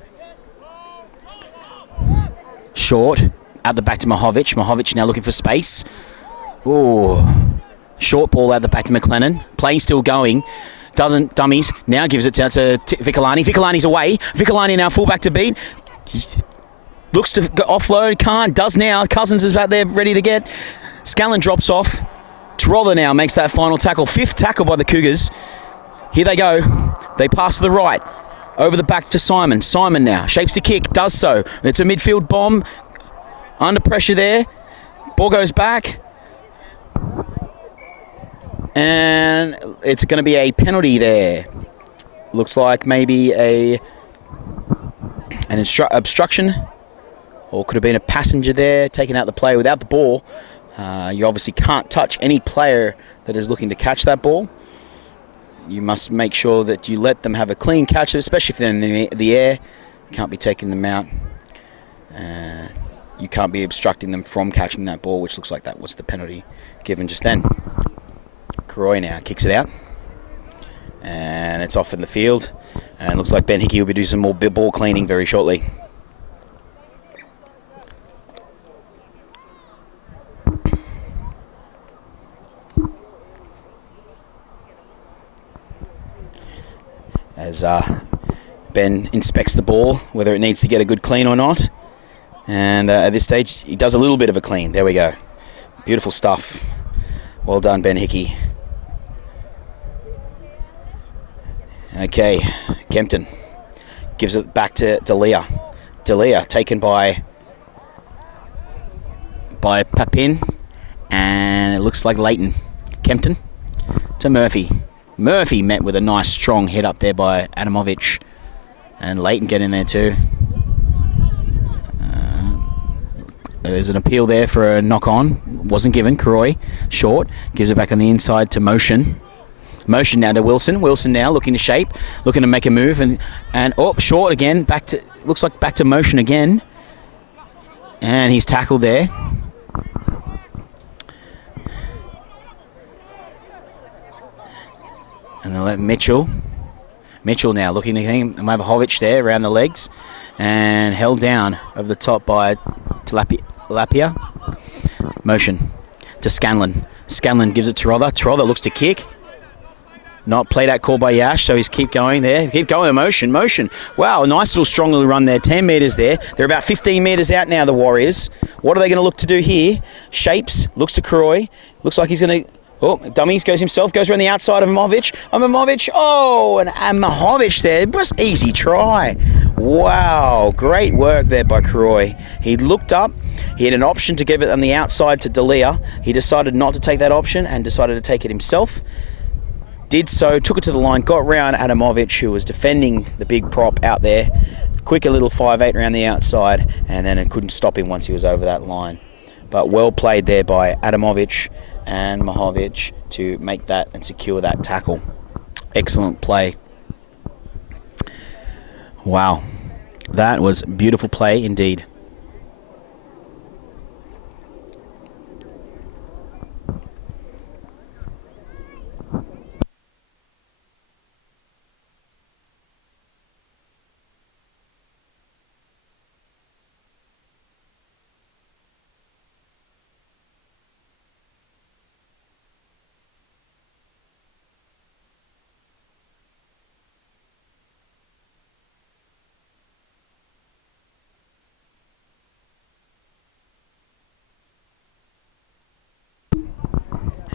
Short. Out the back to Mahovich. Mahovich now looking for space. Ooh. Short ball out the back to McLennan. Play still going. Doesn't. Dummies. Now gives it to Vicolani. Vicolani's away. Vicolani now fullback to beat. Looks to offload. Can't. Does now. Cousins is out there ready to get. Scanlon drops off. Tarotha now makes that final tackle. Fifth tackle by the Cougars. Here they go. They pass to the right. Over the back to Simon. Simon now shapes the kick. Does so. It's a midfield bomb. Under pressure there. Ball goes back. And it's going to be a penalty there. Looks like maybe an obstruction. Or could have been a passenger there taking out the player without the ball. You obviously can't touch any player that is looking to catch that ball. You must make sure that you let them have a clean catch, especially if they're in the air. You can't be taking them out. You can't be obstructing them from catching that ball, which looks like that was the penalty given just then. Karoy now kicks it out. And it's off in the field. And it looks like Ben Hickey will be doing some more ball cleaning very shortly. As Ben inspects the ball, whether it needs to get a good clean or not. And at this stage, he does a little bit of a clean. There we go. Beautiful stuff. Well done, Ben Hickey. Okay, Kempton gives it back to D'Elia. D'Elia taken by Papin, and it looks like Leighton. Kempton to Murphy. Murphy met with a nice strong hit up there by Adamovich, and Leighton get in there too. There's an appeal there for a knock-on. Wasn't given. Croy, short. Gives it back on the inside to Motion. Motion now to Wilson. Wilson now looking to shape. Looking to make a move. And oh, short again. Back to, looks like back to Motion again. And he's tackled there. And they'll let Mitchell. Mitchell now looking to him. Mabahovic there around the legs. And held down over the top by Tilapia. Motion to Scanlon. Scanlon gives it to Rother. Rother looks to kick. Not played out call by Yash, so he's keep going there. Keep going, Motion. Wow, nice little strong little run there. 10 metres there. They're about 15 metres out now, the Warriors. What are they going to look to do here? Shapes, looks to Croy. Looks like he's going to... Oh, dummies, goes himself, goes around the outside of Amovic. Oh, and Amovic there. Just easy try. Wow, great work there by Croy. He looked up. He had an option to give it on the outside to D'Elia. He decided not to take that option and decided to take it himself. Did so, took it to the line, got round Adamovich, who was defending the big prop out there. Quicker little 5'8" around the outside, and then it couldn't stop him once he was over that line. But well played there by Adamovich and Mahovic to make that and secure that tackle. Excellent play. Wow, that was beautiful play indeed.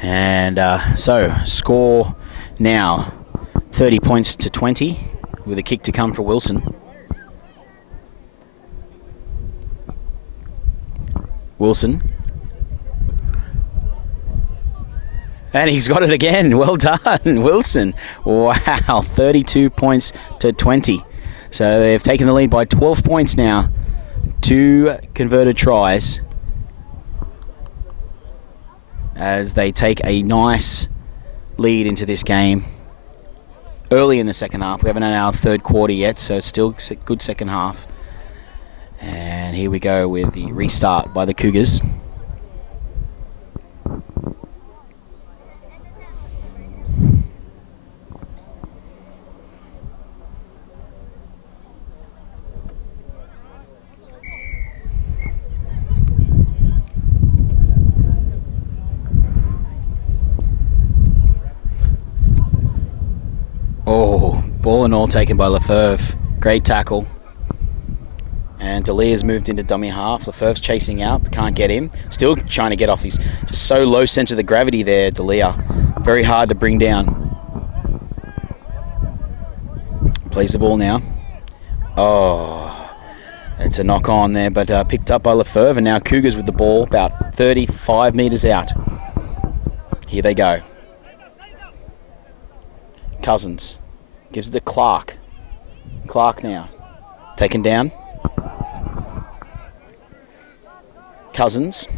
And so, score now 30 points to 20 with a kick to come for Wilson. Wilson. And he's got it again. Well done, Wilson. Wow, 32 points to 20. So they've taken the lead by 12 points now. 2 converted tries, as they take a nice lead into this game early in the second half. We haven't had our third quarter yet, so it's still a good second half. And here we go with the restart by the Cougars. Oh, ball and all taken by Lefebvre. Great tackle. And D'Elia's moved into dummy half. Lefebvre's chasing out, but can't get him. Still trying to get off. He's just so low centre of gravity there, D'Elia. Very hard to bring down. Plays the ball now. Oh, it's a knock on there, but picked up by Lefebvre. And now Cougars with the ball about 35 metres out. Here they go. Cousins gives it to Clark. Clark now taken down. Cousins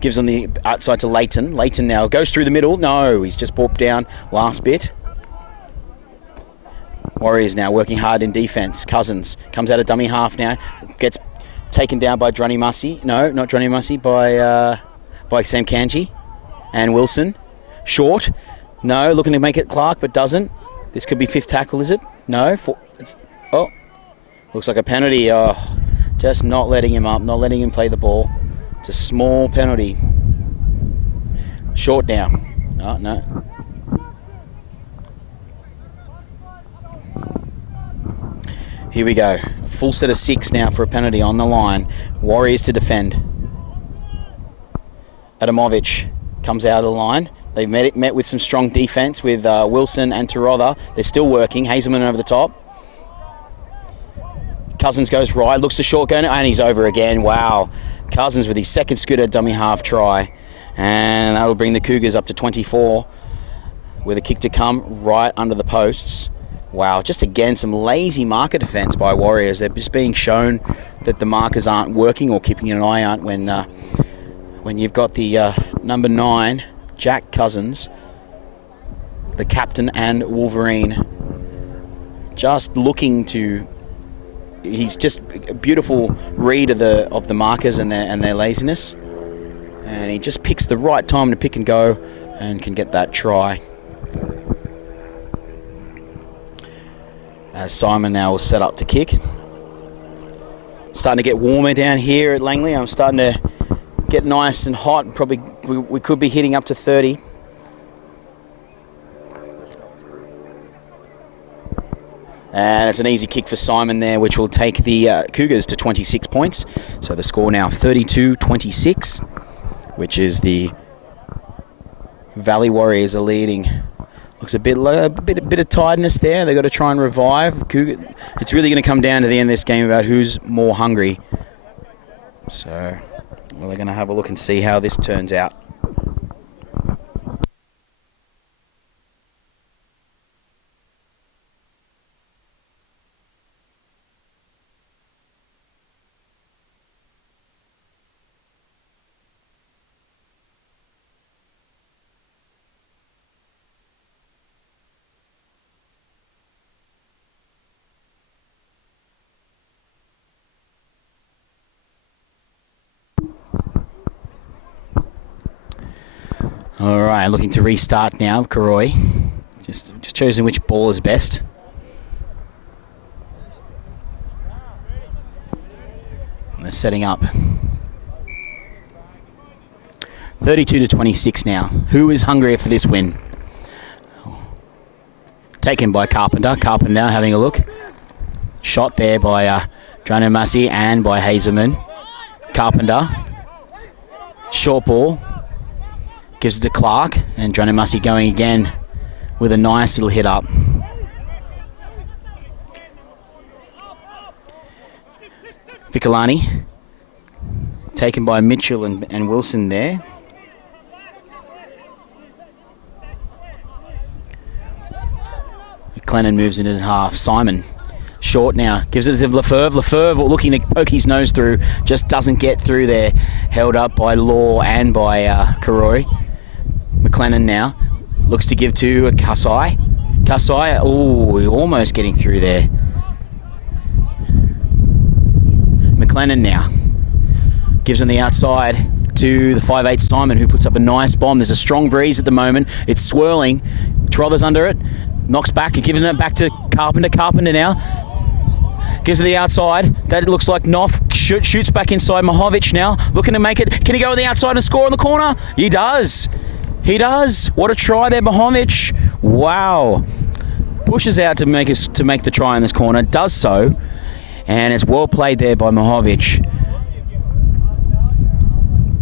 gives on the outside to Leighton. Leighton now goes through the middle. No, he's just brought down last bit. Warriors now working hard in defence. Cousins comes out of dummy half now. Gets taken down by Dronny Mussey. No, not Dronny Mussey, by Sam Kanji. And Wilson. Short. No, looking to make it Clark, but doesn't. This could be fifth tackle, is it? No. Looks like a penalty. Oh, just not letting him up, not letting him play the ball. It's a small penalty. Short now. Oh, no. Here we go. A full set of 6 now for a penalty on the line. Warriors to defend. Adamovic comes out of the line. They've met with some strong defence with Wilson and Tarotha. They're still working. Hazelman over the top. Cousins goes right, looks the short gunner, and he's over again. Wow. Cousins with his second scooter dummy half try. And that'll bring the Cougars up to 24 with a kick to come right under the posts. Wow, just again some lazy marker defence by Warriors. They're just being shown that the markers aren't working or keeping an eye out when you've got the number 9, Jack Cousins, the captain and Wolverine, just looking to. He's just a beautiful read of the markers and their laziness, and he just picks the right time to pick and go, and can get that try. As Simon now will set up to kick. Starting to get warmer down here at Langley. I'm starting to get nice and hot. Probably we could be hitting up to 30. And it's an easy kick for Simon there, which will take the Cougars to 26 points. So the score now 32-26, which is the Valley Warriors are leading. Looks a bit of tiredness there. They've got to try and revive. It's really going to come down to the end of this game about who's more hungry. So they're going to have a look and see how this turns out. All right, looking to restart now. Karoy just choosing which ball is best. And they're setting up. 32-26 now. Who is hungrier for this win? Taken by Carpenter. Carpenter now having a look. Shot there by Drano Massey and by Hazelman. Carpenter. Short ball. Gives it to Clark, and Drano Massey going again with a nice little hit up. Vicolani taken by Mitchell and Wilson there. McLennan moves it in half. Simon short now, gives it to Lefebvre. Lefebvre looking to poke his nose through, just doesn't get through there. Held up by Law and by Karoy. McLennan now looks to give to Kasai. Kasai, almost getting through there. McLennan now gives on the outside to the 5'8 Simon, who puts up a nice bomb. There's a strong breeze at the moment. It's swirling. Trother's under it. Knocks back, giving it back to Carpenter. Carpenter now gives it the outside. That looks like Knopf. Shoots back inside. Mahovic now looking to make it. Can he go on the outside and score on the corner? He does. He does. What a try there, Mahovic. Wow. Pushes out to make the try in this corner. Does so. And it's well played there by Mahovic.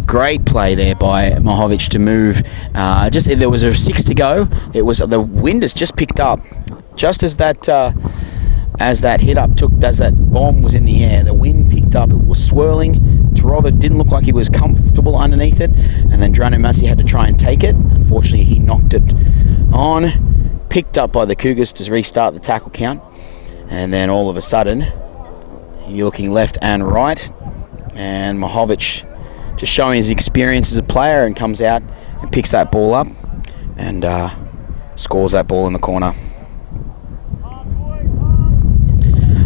Great play there by Mahovic to move. There was a 6 to go. The wind has just picked up. Just as that hit up as that bomb was in the air, the wind picked up. It was swirling. Tarotha didn't look like he was comfortable underneath it, and then Drano Massey had to try and take it. Unfortunately, he knocked it on. Picked up by the Cougars to restart the tackle count, and then all of a sudden, you're looking left and right, and Mahovic just showing his experience as a player and comes out and picks that ball up and scores that ball in the corner.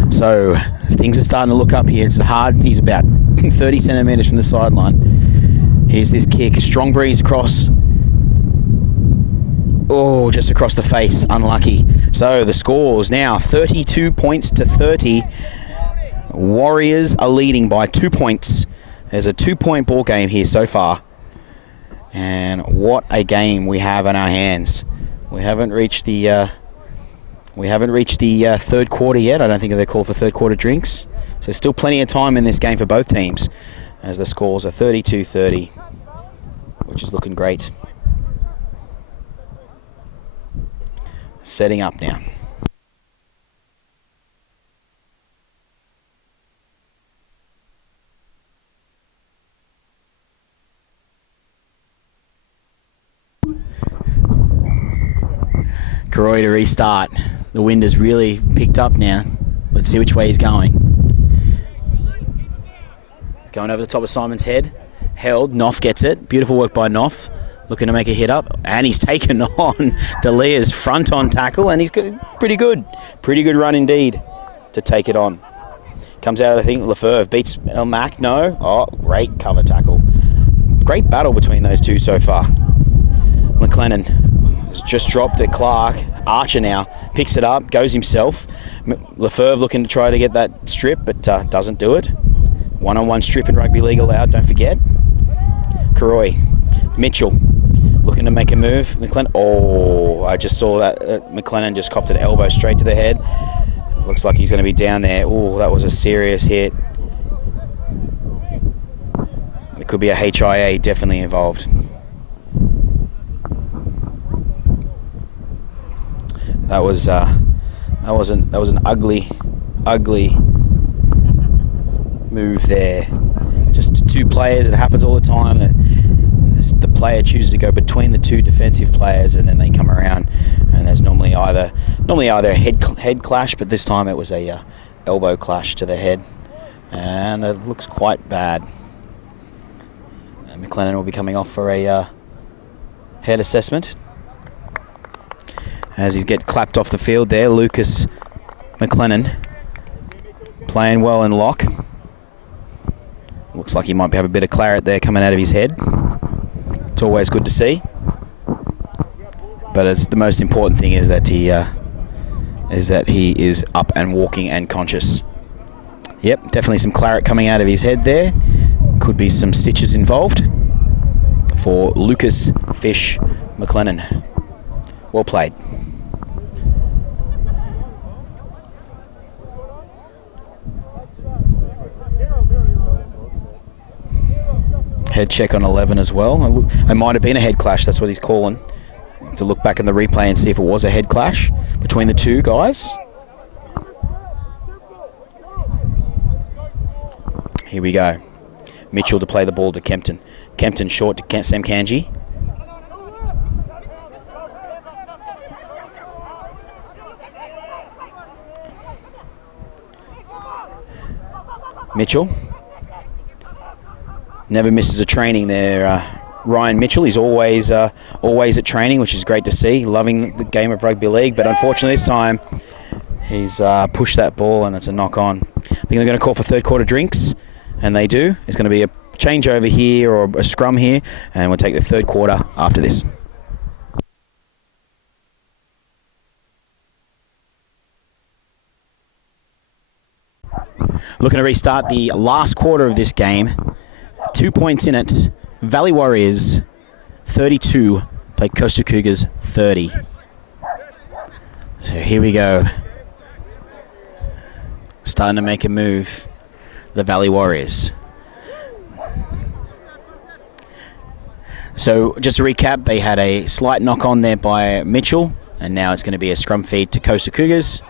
So things are starting to look up here. It's hard. He's about 30 centimetres from the sideline. Here's this kick. Strong breeze across. Oh, just across the face. Unlucky. So the score's now 32 points to 30. Warriors are leading by 2 points. There's a 2-point ball game here so far. And what a game we have in our hands. We haven't reached the We haven't reached the third quarter yet. I don't think they're called for third quarter drinks. So still plenty of time in this game for both teams, as the scores are 32-30, which is looking great. Setting up now. Karoy to restart. The wind has really picked up now. Let's see which way he's going. He's going over the top of Simon's head. Held. Knopf gets it. Beautiful work by Knopf. Looking to make a hit up. And he's taken on D'Elia's front on tackle. And he's pretty good. Pretty good run indeed to take it on. Comes out of the thing. Lefebvre beats Mac. No. Oh, great cover tackle. Great battle between those two so far. McLennan has just dropped at Clark. Archer now picks it up, goes himself. Lefebvre looking to try to get that strip, but doesn't do it. One-on-one strip in rugby league allowed, don't forget. Karoy. Mitchell looking to make a move. McLennan. Oh, I just saw that. McLennan just copped an elbow straight to the head. Looks like he's going to be down there. Oh, that was a serious hit. There could be a HIA definitely involved. That was an ugly move there. Just two players. It happens all the time. The player chooses to go between the two defensive players, and then they come around, and there's normally either a head clash, but this time it was a elbow clash to the head, and it looks quite bad. And McLennan will be coming off for a head assessment. As he's get clapped off the field there, Lucas McLennan playing well in lock. Looks like he might have a bit of claret there coming out of his head. It's always good to see. But it's the most important thing is that he is up and walking and conscious. Yep, definitely some claret coming out of his head there. Could be some stitches involved for Lucas Fish McLennan. Well played. Head check on 11 as well. It might have been a head clash. That's what he's calling. To look back in the replay and see if it was a head clash between the two guys. Here we go. Mitchell to play the ball to Kempton. Kempton short to Sam Kanji. Mitchell. Never misses a training there, Ryan Mitchell. He's always at training, which is great to see. Loving the game of rugby league, but unfortunately this time he's pushed that ball and it's a knock on. I think they're going to call for third quarter drinks, and they do. It's going to be a changeover here or a scrum here, and we'll take the third quarter after this. Looking to restart the last quarter of this game. 2 points in it. Valley Warriors 32, play Coastal Cougars 30. So here we go. Starting to make a move, the Valley Warriors. So just to recap, they had a slight knock on there by Mitchell, and now it's going to be a scrum feed to Coastal Cougars.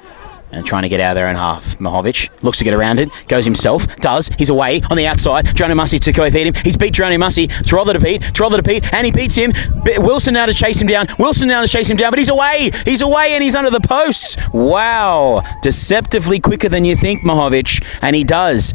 And trying to get out of their own half. Mahovic looks to get around it, goes himself, does. He's away on the outside. Geronimo Mussey to go beat him. He's beat Geronimo Mussey. Trother to beat, and he beats him. Wilson now to chase him down. But he's away. He's away, and he's under the posts. Wow. Deceptively quicker than you think, Mahovic. And he does.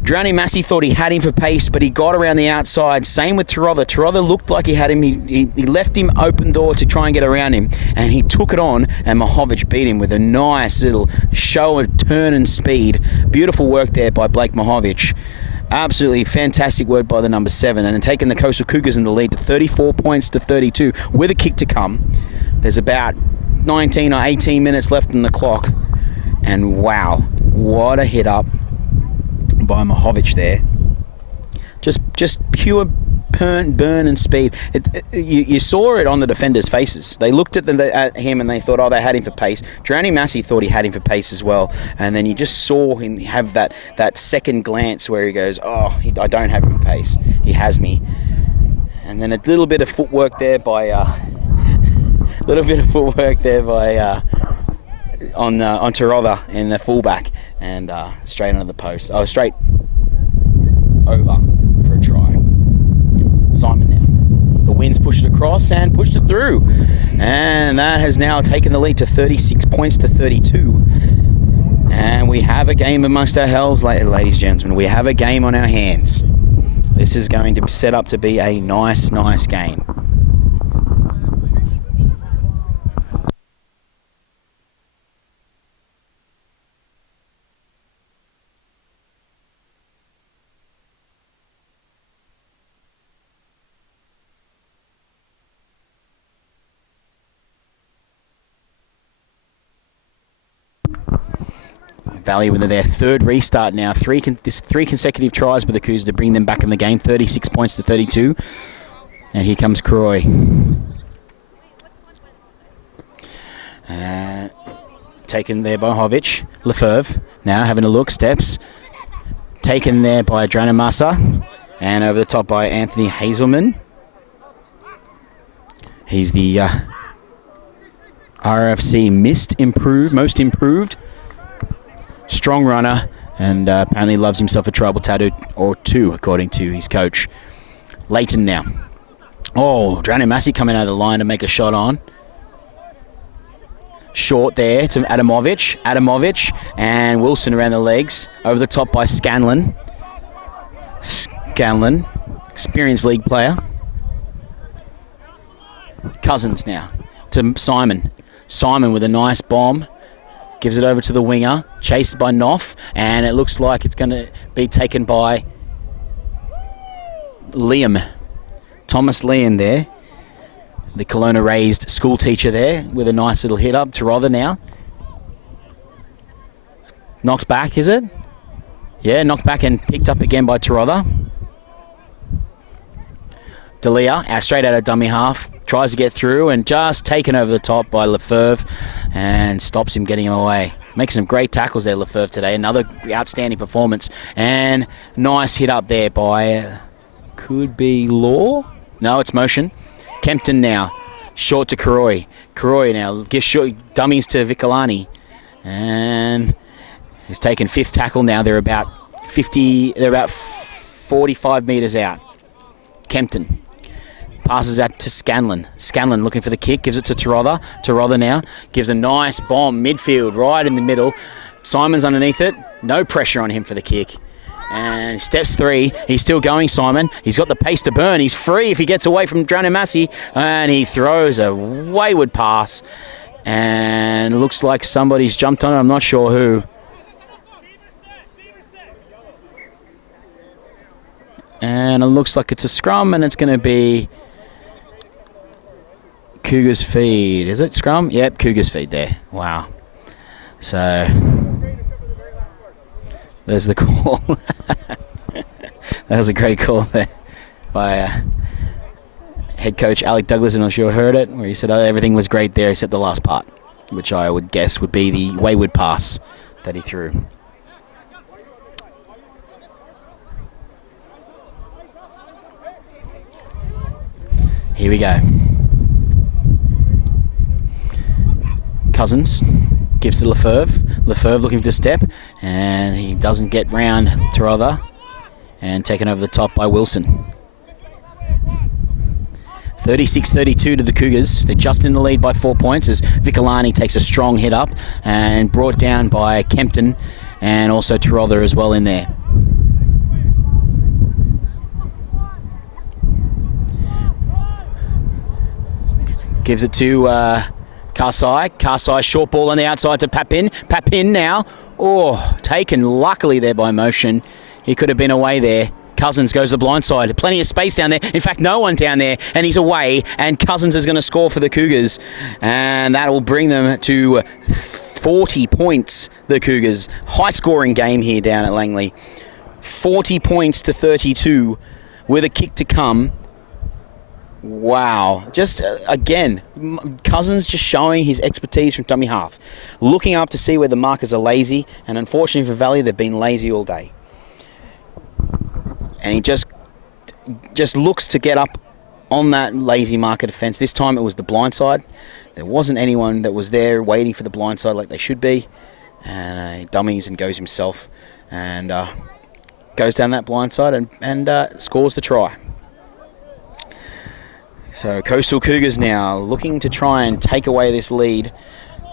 Drowning Massey thought he had him for pace, but he got around the outside. Same with Trother. Trother looked like he had him. He left him open door to try and get around him, and he took it on, and Mahovic beat him with a nice little show of turn and speed. Beautiful work there by Blake Mahovic. Absolutely fantastic work by the number 7, and taking the Coastal Cougars in the lead to 34 points to 32 with a kick to come. There's about 19 or 18 minutes left in the clock, and wow, what a hit up by Mahovic there. Just pure burn and speed. You saw it on the defenders' faces. They looked at him and they thought, oh, they had him for pace. Drowning Massey thought he had him for pace as well. And then you just saw him have that second glance where he goes, oh, I don't have him for pace. He has me. And then a little bit of footwork there by on Tarotha in the fullback, and straight under the post. Oh, straight over for a try. Simon now. The wind's pushed it across and pushed it through. And that has now taken the lead to 36 points to 32. And we have a game amongst ourselves, ladies and gentlemen. We have a game on our hands. This is going to set up to be a nice game. Valley with their third restart now. Three consecutive tries by the Cougars to bring them back in the game. 36 points to 32. And here comes Croy. Taken there by Hovic. Lefebvre now having a look. Steps. Taken there by Dranamasa. And over the top by Anthony Hazelman. He's the RFC most improved. Strong runner, and apparently loves himself a tribal tattoo or two, according to his coach. Leighton now. Oh, Drowning Massey coming out of the line to make a shot on. Short there to Adamovic, and Wilson around the legs. Over the top by Scanlon, experienced league player. Cousins now to Simon. Simon with a nice bomb. Gives it over to the winger, chased by Knopf, and it looks like it's going to be taken by Liam. Thomas Liam there. The Kelowna-raised school teacher there with a nice little hit up. Tarotha now. Knocked back, is it? Yeah, knocked back and picked up again by Tarotha. Delia, straight out of dummy half, tries to get through and just taken over the top by Lefebvre and stops him getting him away. Makes some great tackles there, Lefebvre, today. Another outstanding performance. And nice hit up there by, could be Law? No, it's Motion. Kempton now, short to Karoy. Karoy now gives short dummies to Vikalani. And he's taken fifth tackle now. They're about 45 metres out. Kempton. Passes out to Scanlon. Scanlon looking for the kick. Gives it to Tarotha. Tarotha now gives a nice bomb midfield right in the middle. Simon's underneath it. No pressure on him for the kick. And steps three. He's still going, Simon. He's got the pace to burn. He's free if he gets away from Drowning Massey. And he throws a wayward pass. And it looks like somebody's jumped on it. I'm not sure who. And it looks like it's a scrum, and it's going to be Cougars feed. Is it scrum? Yep, Cougars feed there. Wow. So there's the call. That was a great call there by head coach Alec Douglas. I'm not sure heard it, where he said everything was great there except the last part, which I would guess would be the wayward pass that he threw. Here we go. Cousins gives to Lefebvre. Lefebvre looking to step, and he doesn't get round Tarotha, and taken over the top by Wilson. 36-32 to the Cougars. They're just in the lead by 4 points as Vikalani takes a strong hit up and brought down by Kempton and also Tarotha as well in there. Gives it to Karsai. Karsai short ball on the outside to Papin. Papin now. Oh, taken luckily there by Motion. He could have been away there. Cousins goes to the blind side. Plenty of space down there. In fact, no one down there. And he's away. And Cousins is going to score for the Cougars. And that will bring them to 40 points, the Cougars. High scoring game here down at Langley. 40 points to 32 with a kick to come. Wow. Just, again, Cousins just showing his expertise from dummy half. Looking up to see where the markers are lazy, and unfortunately for Valley, they've been lazy all day. And he just looks to get up on that lazy marker defence. This time it was the blind side. There wasn't anyone that was there waiting for the blind side like they should be. And he dummies and goes himself and goes down that blind side and scores the try. So Coastal Cougars now looking to try and take away this lead.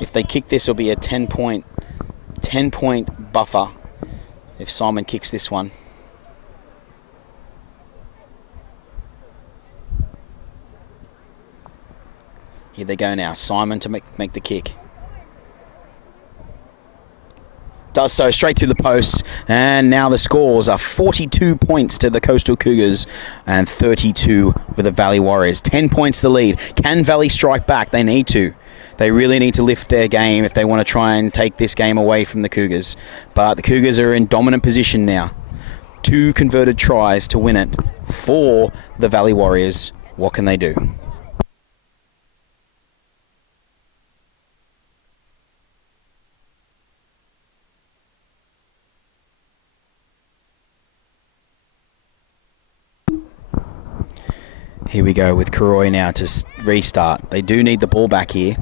If they kick this, it'll be a 10-point buffer if Simon kicks this one. Here they go now. Simon to make the kick. Does so straight through the posts, and now the scores are 42 points to the Coastal Cougars and 32 with the Valley Warriors. 10 points the lead. Can Valley strike back? They need to. They really need to lift their game if they want to try and take this game away from the Cougars. But the Cougars are in dominant position now. 2 converted tries to win it for the Valley Warriors. What can they do? Here we go with Karoy now to restart. They do need the ball back here.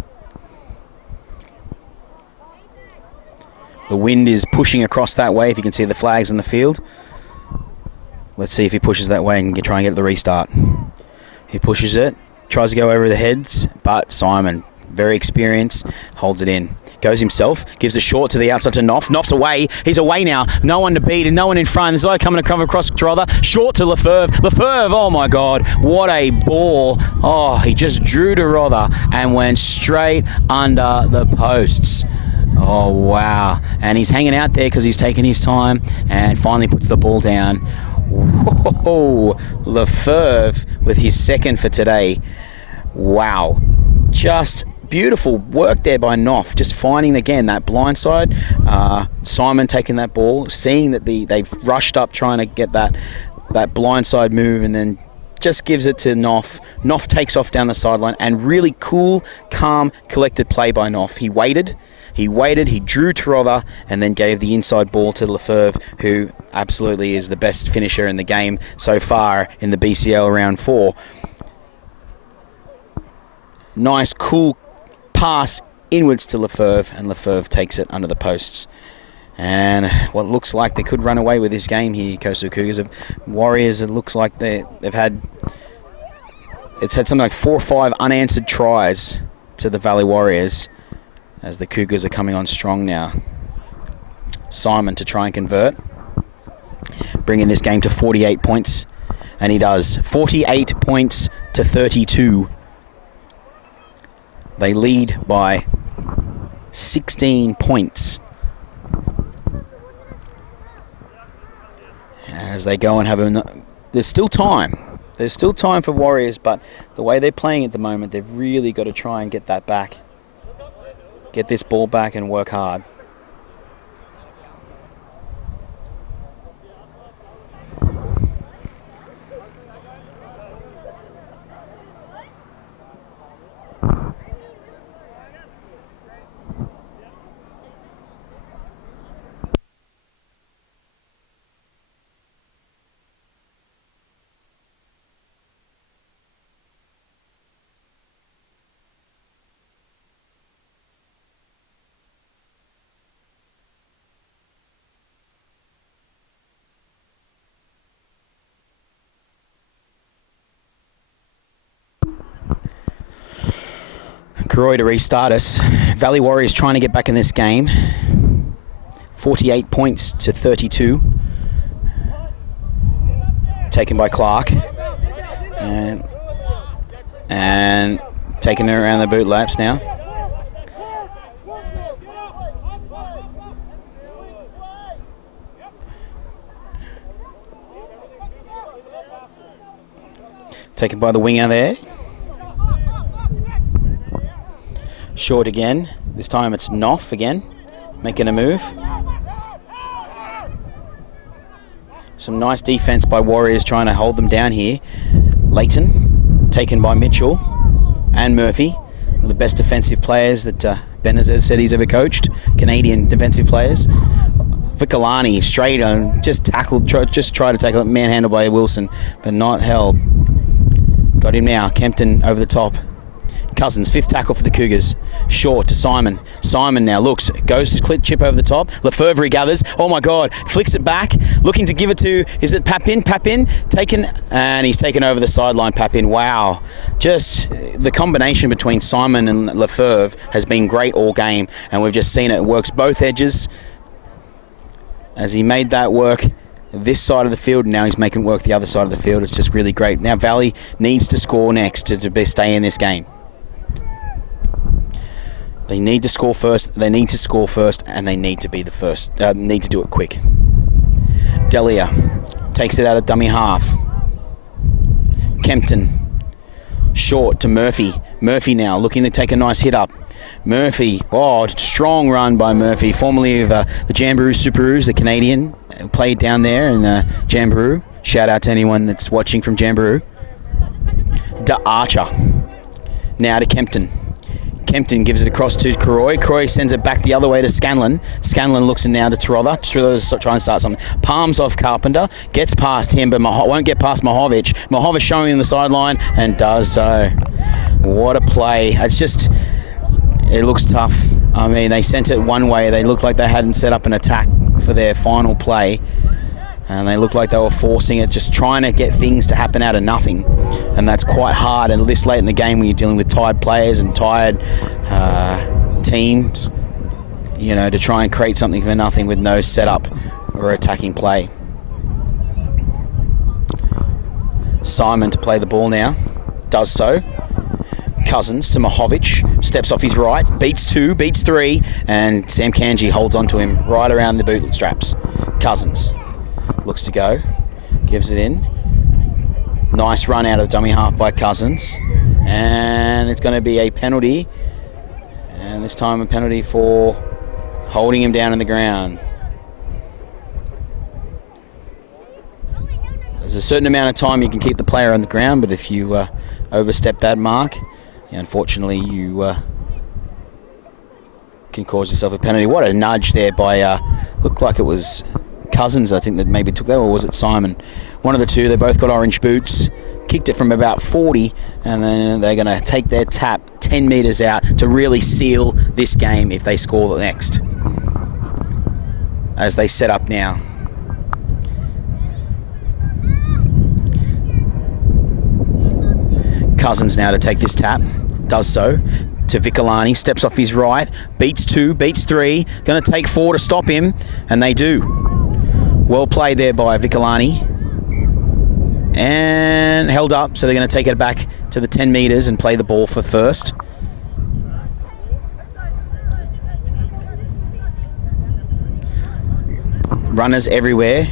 The wind is pushing across that way, if you can see the flags in the field. Let's see if he pushes that way and try and get the restart. He pushes it, tries to go over the heads, but Simon, very experienced, holds it in. Goes himself, gives a short to the outside to Knopf. Knopf's away. He's away now. No one to beat and no one in front. There's a guy coming to cover across Trother. Short to Lefebvre. Lefebvre, oh my God, what a ball. Oh, he just drew to Rother and went straight under the posts. Oh, wow. And he's hanging out there because he's taking his time and finally puts the ball down. Whoa, Lefebvre with his second for today. Wow. Just beautiful work there by Knopf, just finding again that blind side. Simon taking that ball, seeing that they've rushed up trying to get that blind side move, and then just gives it to Knopf. Knopf takes off down the sideline, and really cool, calm, collected play by Knopf. He waited, he drew Trother, and then gave the inside ball to Lefebvre, who absolutely is the best finisher in the game so far in the BCL round 4. Nice, cool pass inwards to Lefebvre, and Lefebvre takes it under the posts. And what looks like they could run away with this game here, Coastal Cougars. Warriors, it looks like it's had something like 4 or 5 unanswered tries to the Valley Warriors as the Cougars are coming on strong now. Simon to try and convert, bringing this game to 48 points, and he does. 48 points to 32. They lead by 16 points. As they go and have there's still time. There's still time for Warriors, but the way they're playing at the moment, they've really got to try and get that back. Get this ball back and work hard. Karoy to restart us. Valley Warriors trying to get back in this game. 48 points to 32. Taken by Clark. And taking her around the boot laps now. Taken by the winger there. Short again. This time it's Knopf again, making a move. Some nice defense by Warriors trying to hold them down here. Leighton taken by Mitchell and Murphy, one of the best defensive players that Ben has said he's ever coached, Canadian defensive players. Vikalani straight on, just tried to tackle it, manhandled by Wilson, but not held. Got him now, Kempton over the top. Cousins, 5th tackle for the Cougars. Short to Simon. Simon now looks, goes to chip over the top. Lefebvre regathers. Oh my God, flicks it back, looking to give it to, is it Papin? Papin, taken, and he's taken over the sideline, Papin. Wow. Just the combination between Simon and Lefebvre has been great all game, and we've just seen it. It works both edges. As he made that work this side of the field, now he's making it work the other side of the field. It's just really great. Now Valley needs to score next to stay in this game. They need to score first. They need to score first, and they need to be the first. Need to do it quick. Delia takes it out of dummy half. Kempton short to Murphy. Murphy now looking to take a nice hit up. Murphy, strong run by Murphy, formerly of the Jamboree Superoos, the Canadian, played down there in the Jamboree. Shout out to anyone that's watching from Jamboree. Da Archer. Now to Kempton. Kempton gives it across to Croy. Croy sends it back the other way to Scanlon. Scanlon looks in now to Trother. Trother's trying to start something. Palms off Carpenter. Gets past him, but won't get past Mahovic. Mahovic showing in the sideline and does so. What a play. It's just, it looks tough. I mean, they sent it one way. They looked like they hadn't set up an attack for their final play. And they looked like they were forcing it, just trying to get things to happen out of nothing. And that's quite hard, and this late in the game when you're dealing with tired players and tired teams, you know, to try and create something for nothing with no setup or attacking play. Simon to play the ball now. Does so. Cousins to Mahovic, steps off his right, beats 2, beats 3, and Sam Kanji holds onto him right around the bootstraps. Cousins looks to go, gives it in. Nice run out of the dummy half by Cousins, and it's going to be a penalty, and this time a penalty for holding him down on the ground. There's a certain amount of time you can keep the player on the ground, but if you overstep that mark, unfortunately you can cause yourself a penalty. What a nudge there by, looked like it was Cousins, I think, that maybe took that, or was it Simon? One of the two. They both got orange boots. Kicked it from about 40, and then they're going to take their tap 10 metres out to really seal this game if they score the next. As they set up now. Cousins now to take this tap. Does so. To Vikalani, steps off his right, beats 2, beats 3, going to take 4 to stop him, and they do. Well played there by Vikalani. And held up, so they're going to take it back to the 10 metres and play the ball for first. Runners everywhere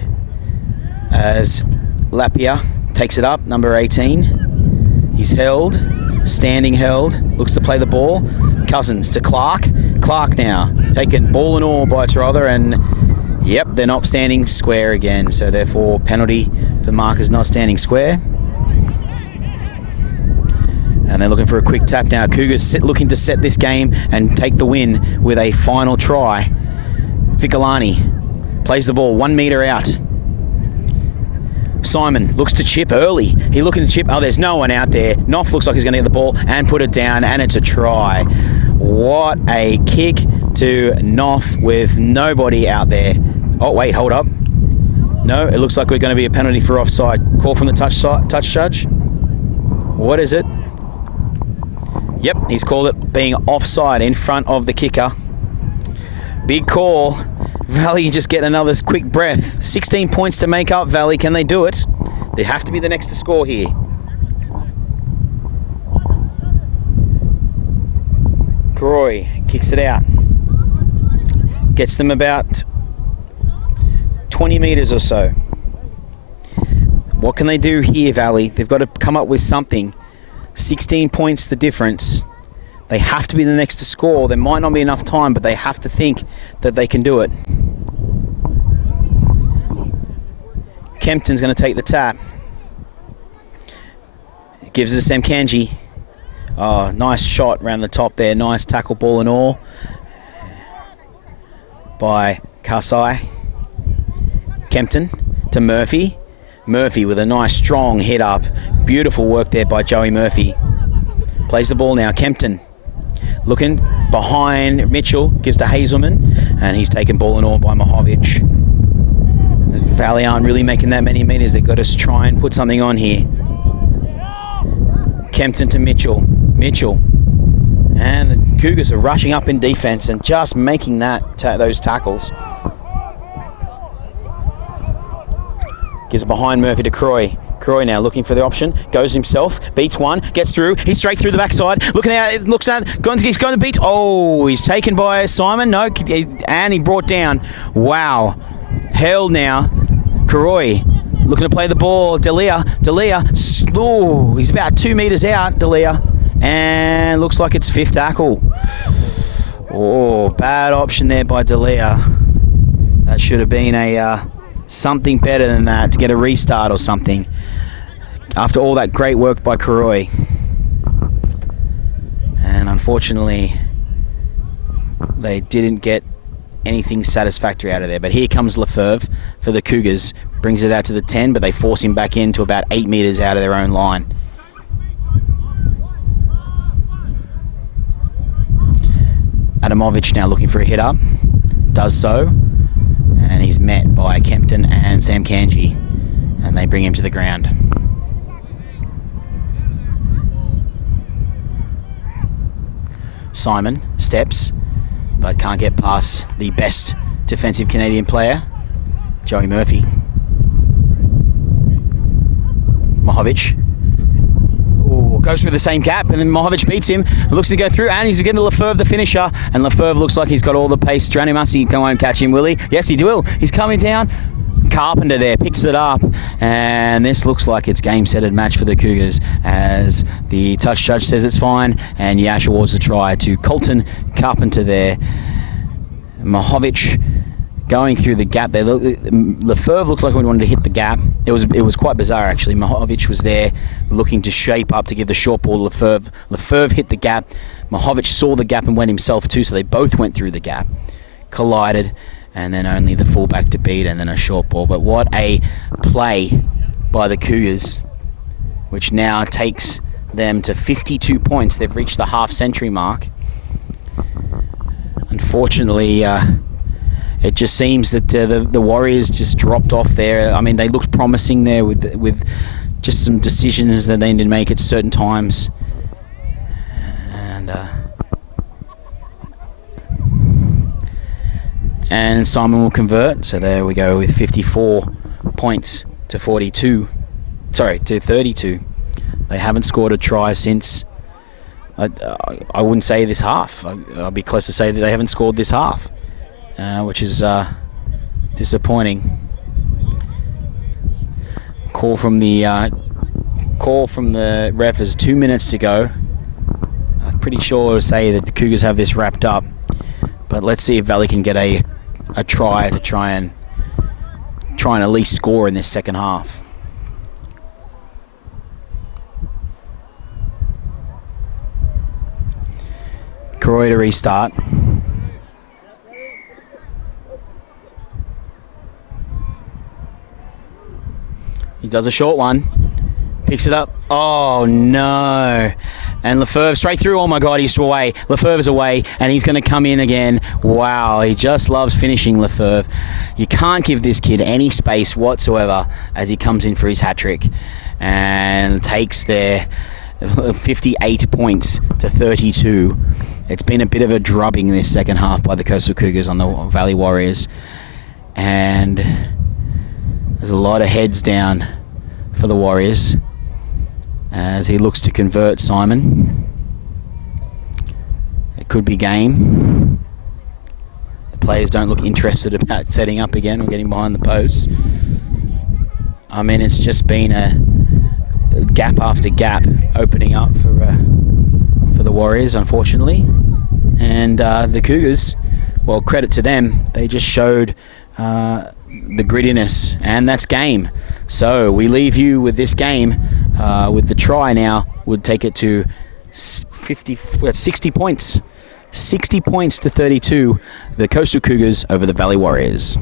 as Lapia takes it up, number 18. He's held, standing held, looks to play the ball. Cousins to Clark. Clark now taken ball and all by Trother, and yep, they're not standing square again, so therefore penalty for markers not standing square. And they're looking for a quick tap now. Cougars looking to set this game and take the win with a final try. Vikalani plays the ball 1 metre out. Simon looks to chip early. He's looking to chip. Oh, there's no one out there. Knopf looks like he's going to get the ball and put it down, and it's a try. What a kick to Knopf with nobody out there. Oh, wait, hold up. No, it looks like we're going to be a penalty for offside. Call from the touch judge. What is it? Yep, he's called it being offside in front of the kicker. Big call. Valley just get another quick breath. 16 points to make up, Valley. Can they do it? They have to be the next to score here. Croy kicks it out. Gets them about 20 metres or so. What can they do here, Valley? They've got to come up with something. 16 points the difference. They have to be the next to score. There might not be enough time, but they have to think that they can do it. Kempton's going to take the tap. Gives it to Sam Kanji. Oh, nice shot around the top there. Nice tackle, ball and all, by Kasai. Kempton to Murphy. Murphy with a nice strong hit up. Beautiful work there by Joey Murphy. Plays the ball now. Kempton looking behind Mitchell. Gives to Hazelman. And he's taken ball and all by Mahovic. The Valley aren't really making that many meters. They've got to try and put something on here. Kempton to Mitchell. Mitchell. And the Cougars are rushing up in defense and just making those tackles. Gives it behind Murphy to Croy. Croy now looking for the option. Goes himself. Beats one. Gets through. He's straight through the backside. Looking out. Looks at. He's going to beat. Oh, he's taken by Simon. No. And he brought down. Wow. Held now. Croy looking to play the ball. Delia. Oh, he's about 2 meters out. Delia. And looks like it's fifth tackle. Oh, bad option there by Delia. That should have been a something better than that, to get a restart or something. After all that great work by Karoi. And unfortunately, they didn't get anything satisfactory out of there. But here comes Lefebvre for the Cougars. Brings it out to the 10, but they force him back in to about 8 meters out of their own line. Adamovic now looking for a hit up. Does so. And he's met by Kempton and Sam Kanji. And they bring him to the ground. Simon steps, but can't get past the best defensive Canadian player, Joey Murphy. Mahovic. Ooh, goes through the same gap, and then Mahovic beats him. Looks to go through, and he's getting to Lefebvre, the finisher. And Lefebvre looks like he's got all the pace. Stranimussi won't catch him, will he? Yes, he will. He's coming down. Carpenter there picks it up, and this looks like it's game, set, and match for the Cougars, as the touch judge says it's fine, and Yash awards the try to Colton Carpenter there. Mahovic going through the gap there. Lefebvre looks like he wanted to hit the gap. It was quite bizarre, actually. Mahovic was there looking to shape up to give the short ball to Lefebvre. Lefebvre hit the gap. Mahovic saw the gap and went himself too, so they both went through the gap, collided, and then only the fullback to beat, and then a short ball. But what a play by the Cougars, which now takes them to 52 points. They've reached the half-century mark. Unfortunately, it just seems that the Warriors just dropped off there. I mean, they looked promising there with just some decisions that they needed to make at certain times. And Simon will convert. So there we go with 54 points to 42. Sorry, to 32. They haven't scored a try since, I wouldn't say this half. I'll be close to say that they haven't scored this half, which is disappointing. Call from the ref is 2 minutes to go. I'm pretty sure to say that the Cougars have this wrapped up, but let's see if Valley can get a try to try and at least score in this second half. Croy to restart. He does a short one. Picks it up. Oh, no. And Lefebvre straight through. Oh, my God, he's away. Lefebvre's away, and he's going to come in again. Wow, he just loves finishing, Lefebvre. You can't give this kid any space whatsoever as he comes in for his hat-trick and takes their 58 points to 32. It's been a bit of a drubbing in this second half by the Coastal Cougars on the Valley Warriors. And there's a lot of heads down for the Warriors as he looks to convert Simon. It could be game. The players don't look interested about setting up again or getting behind the posts. I mean, it's just been a gap after gap opening up for the Warriors, unfortunately. And the Cougars, well, credit to them, they just showed the grittiness, and that's game. So we leave you with this game with the try now would take it to 60 points. 60 points to 32, the Coastal Cougars over the Valley Warriors.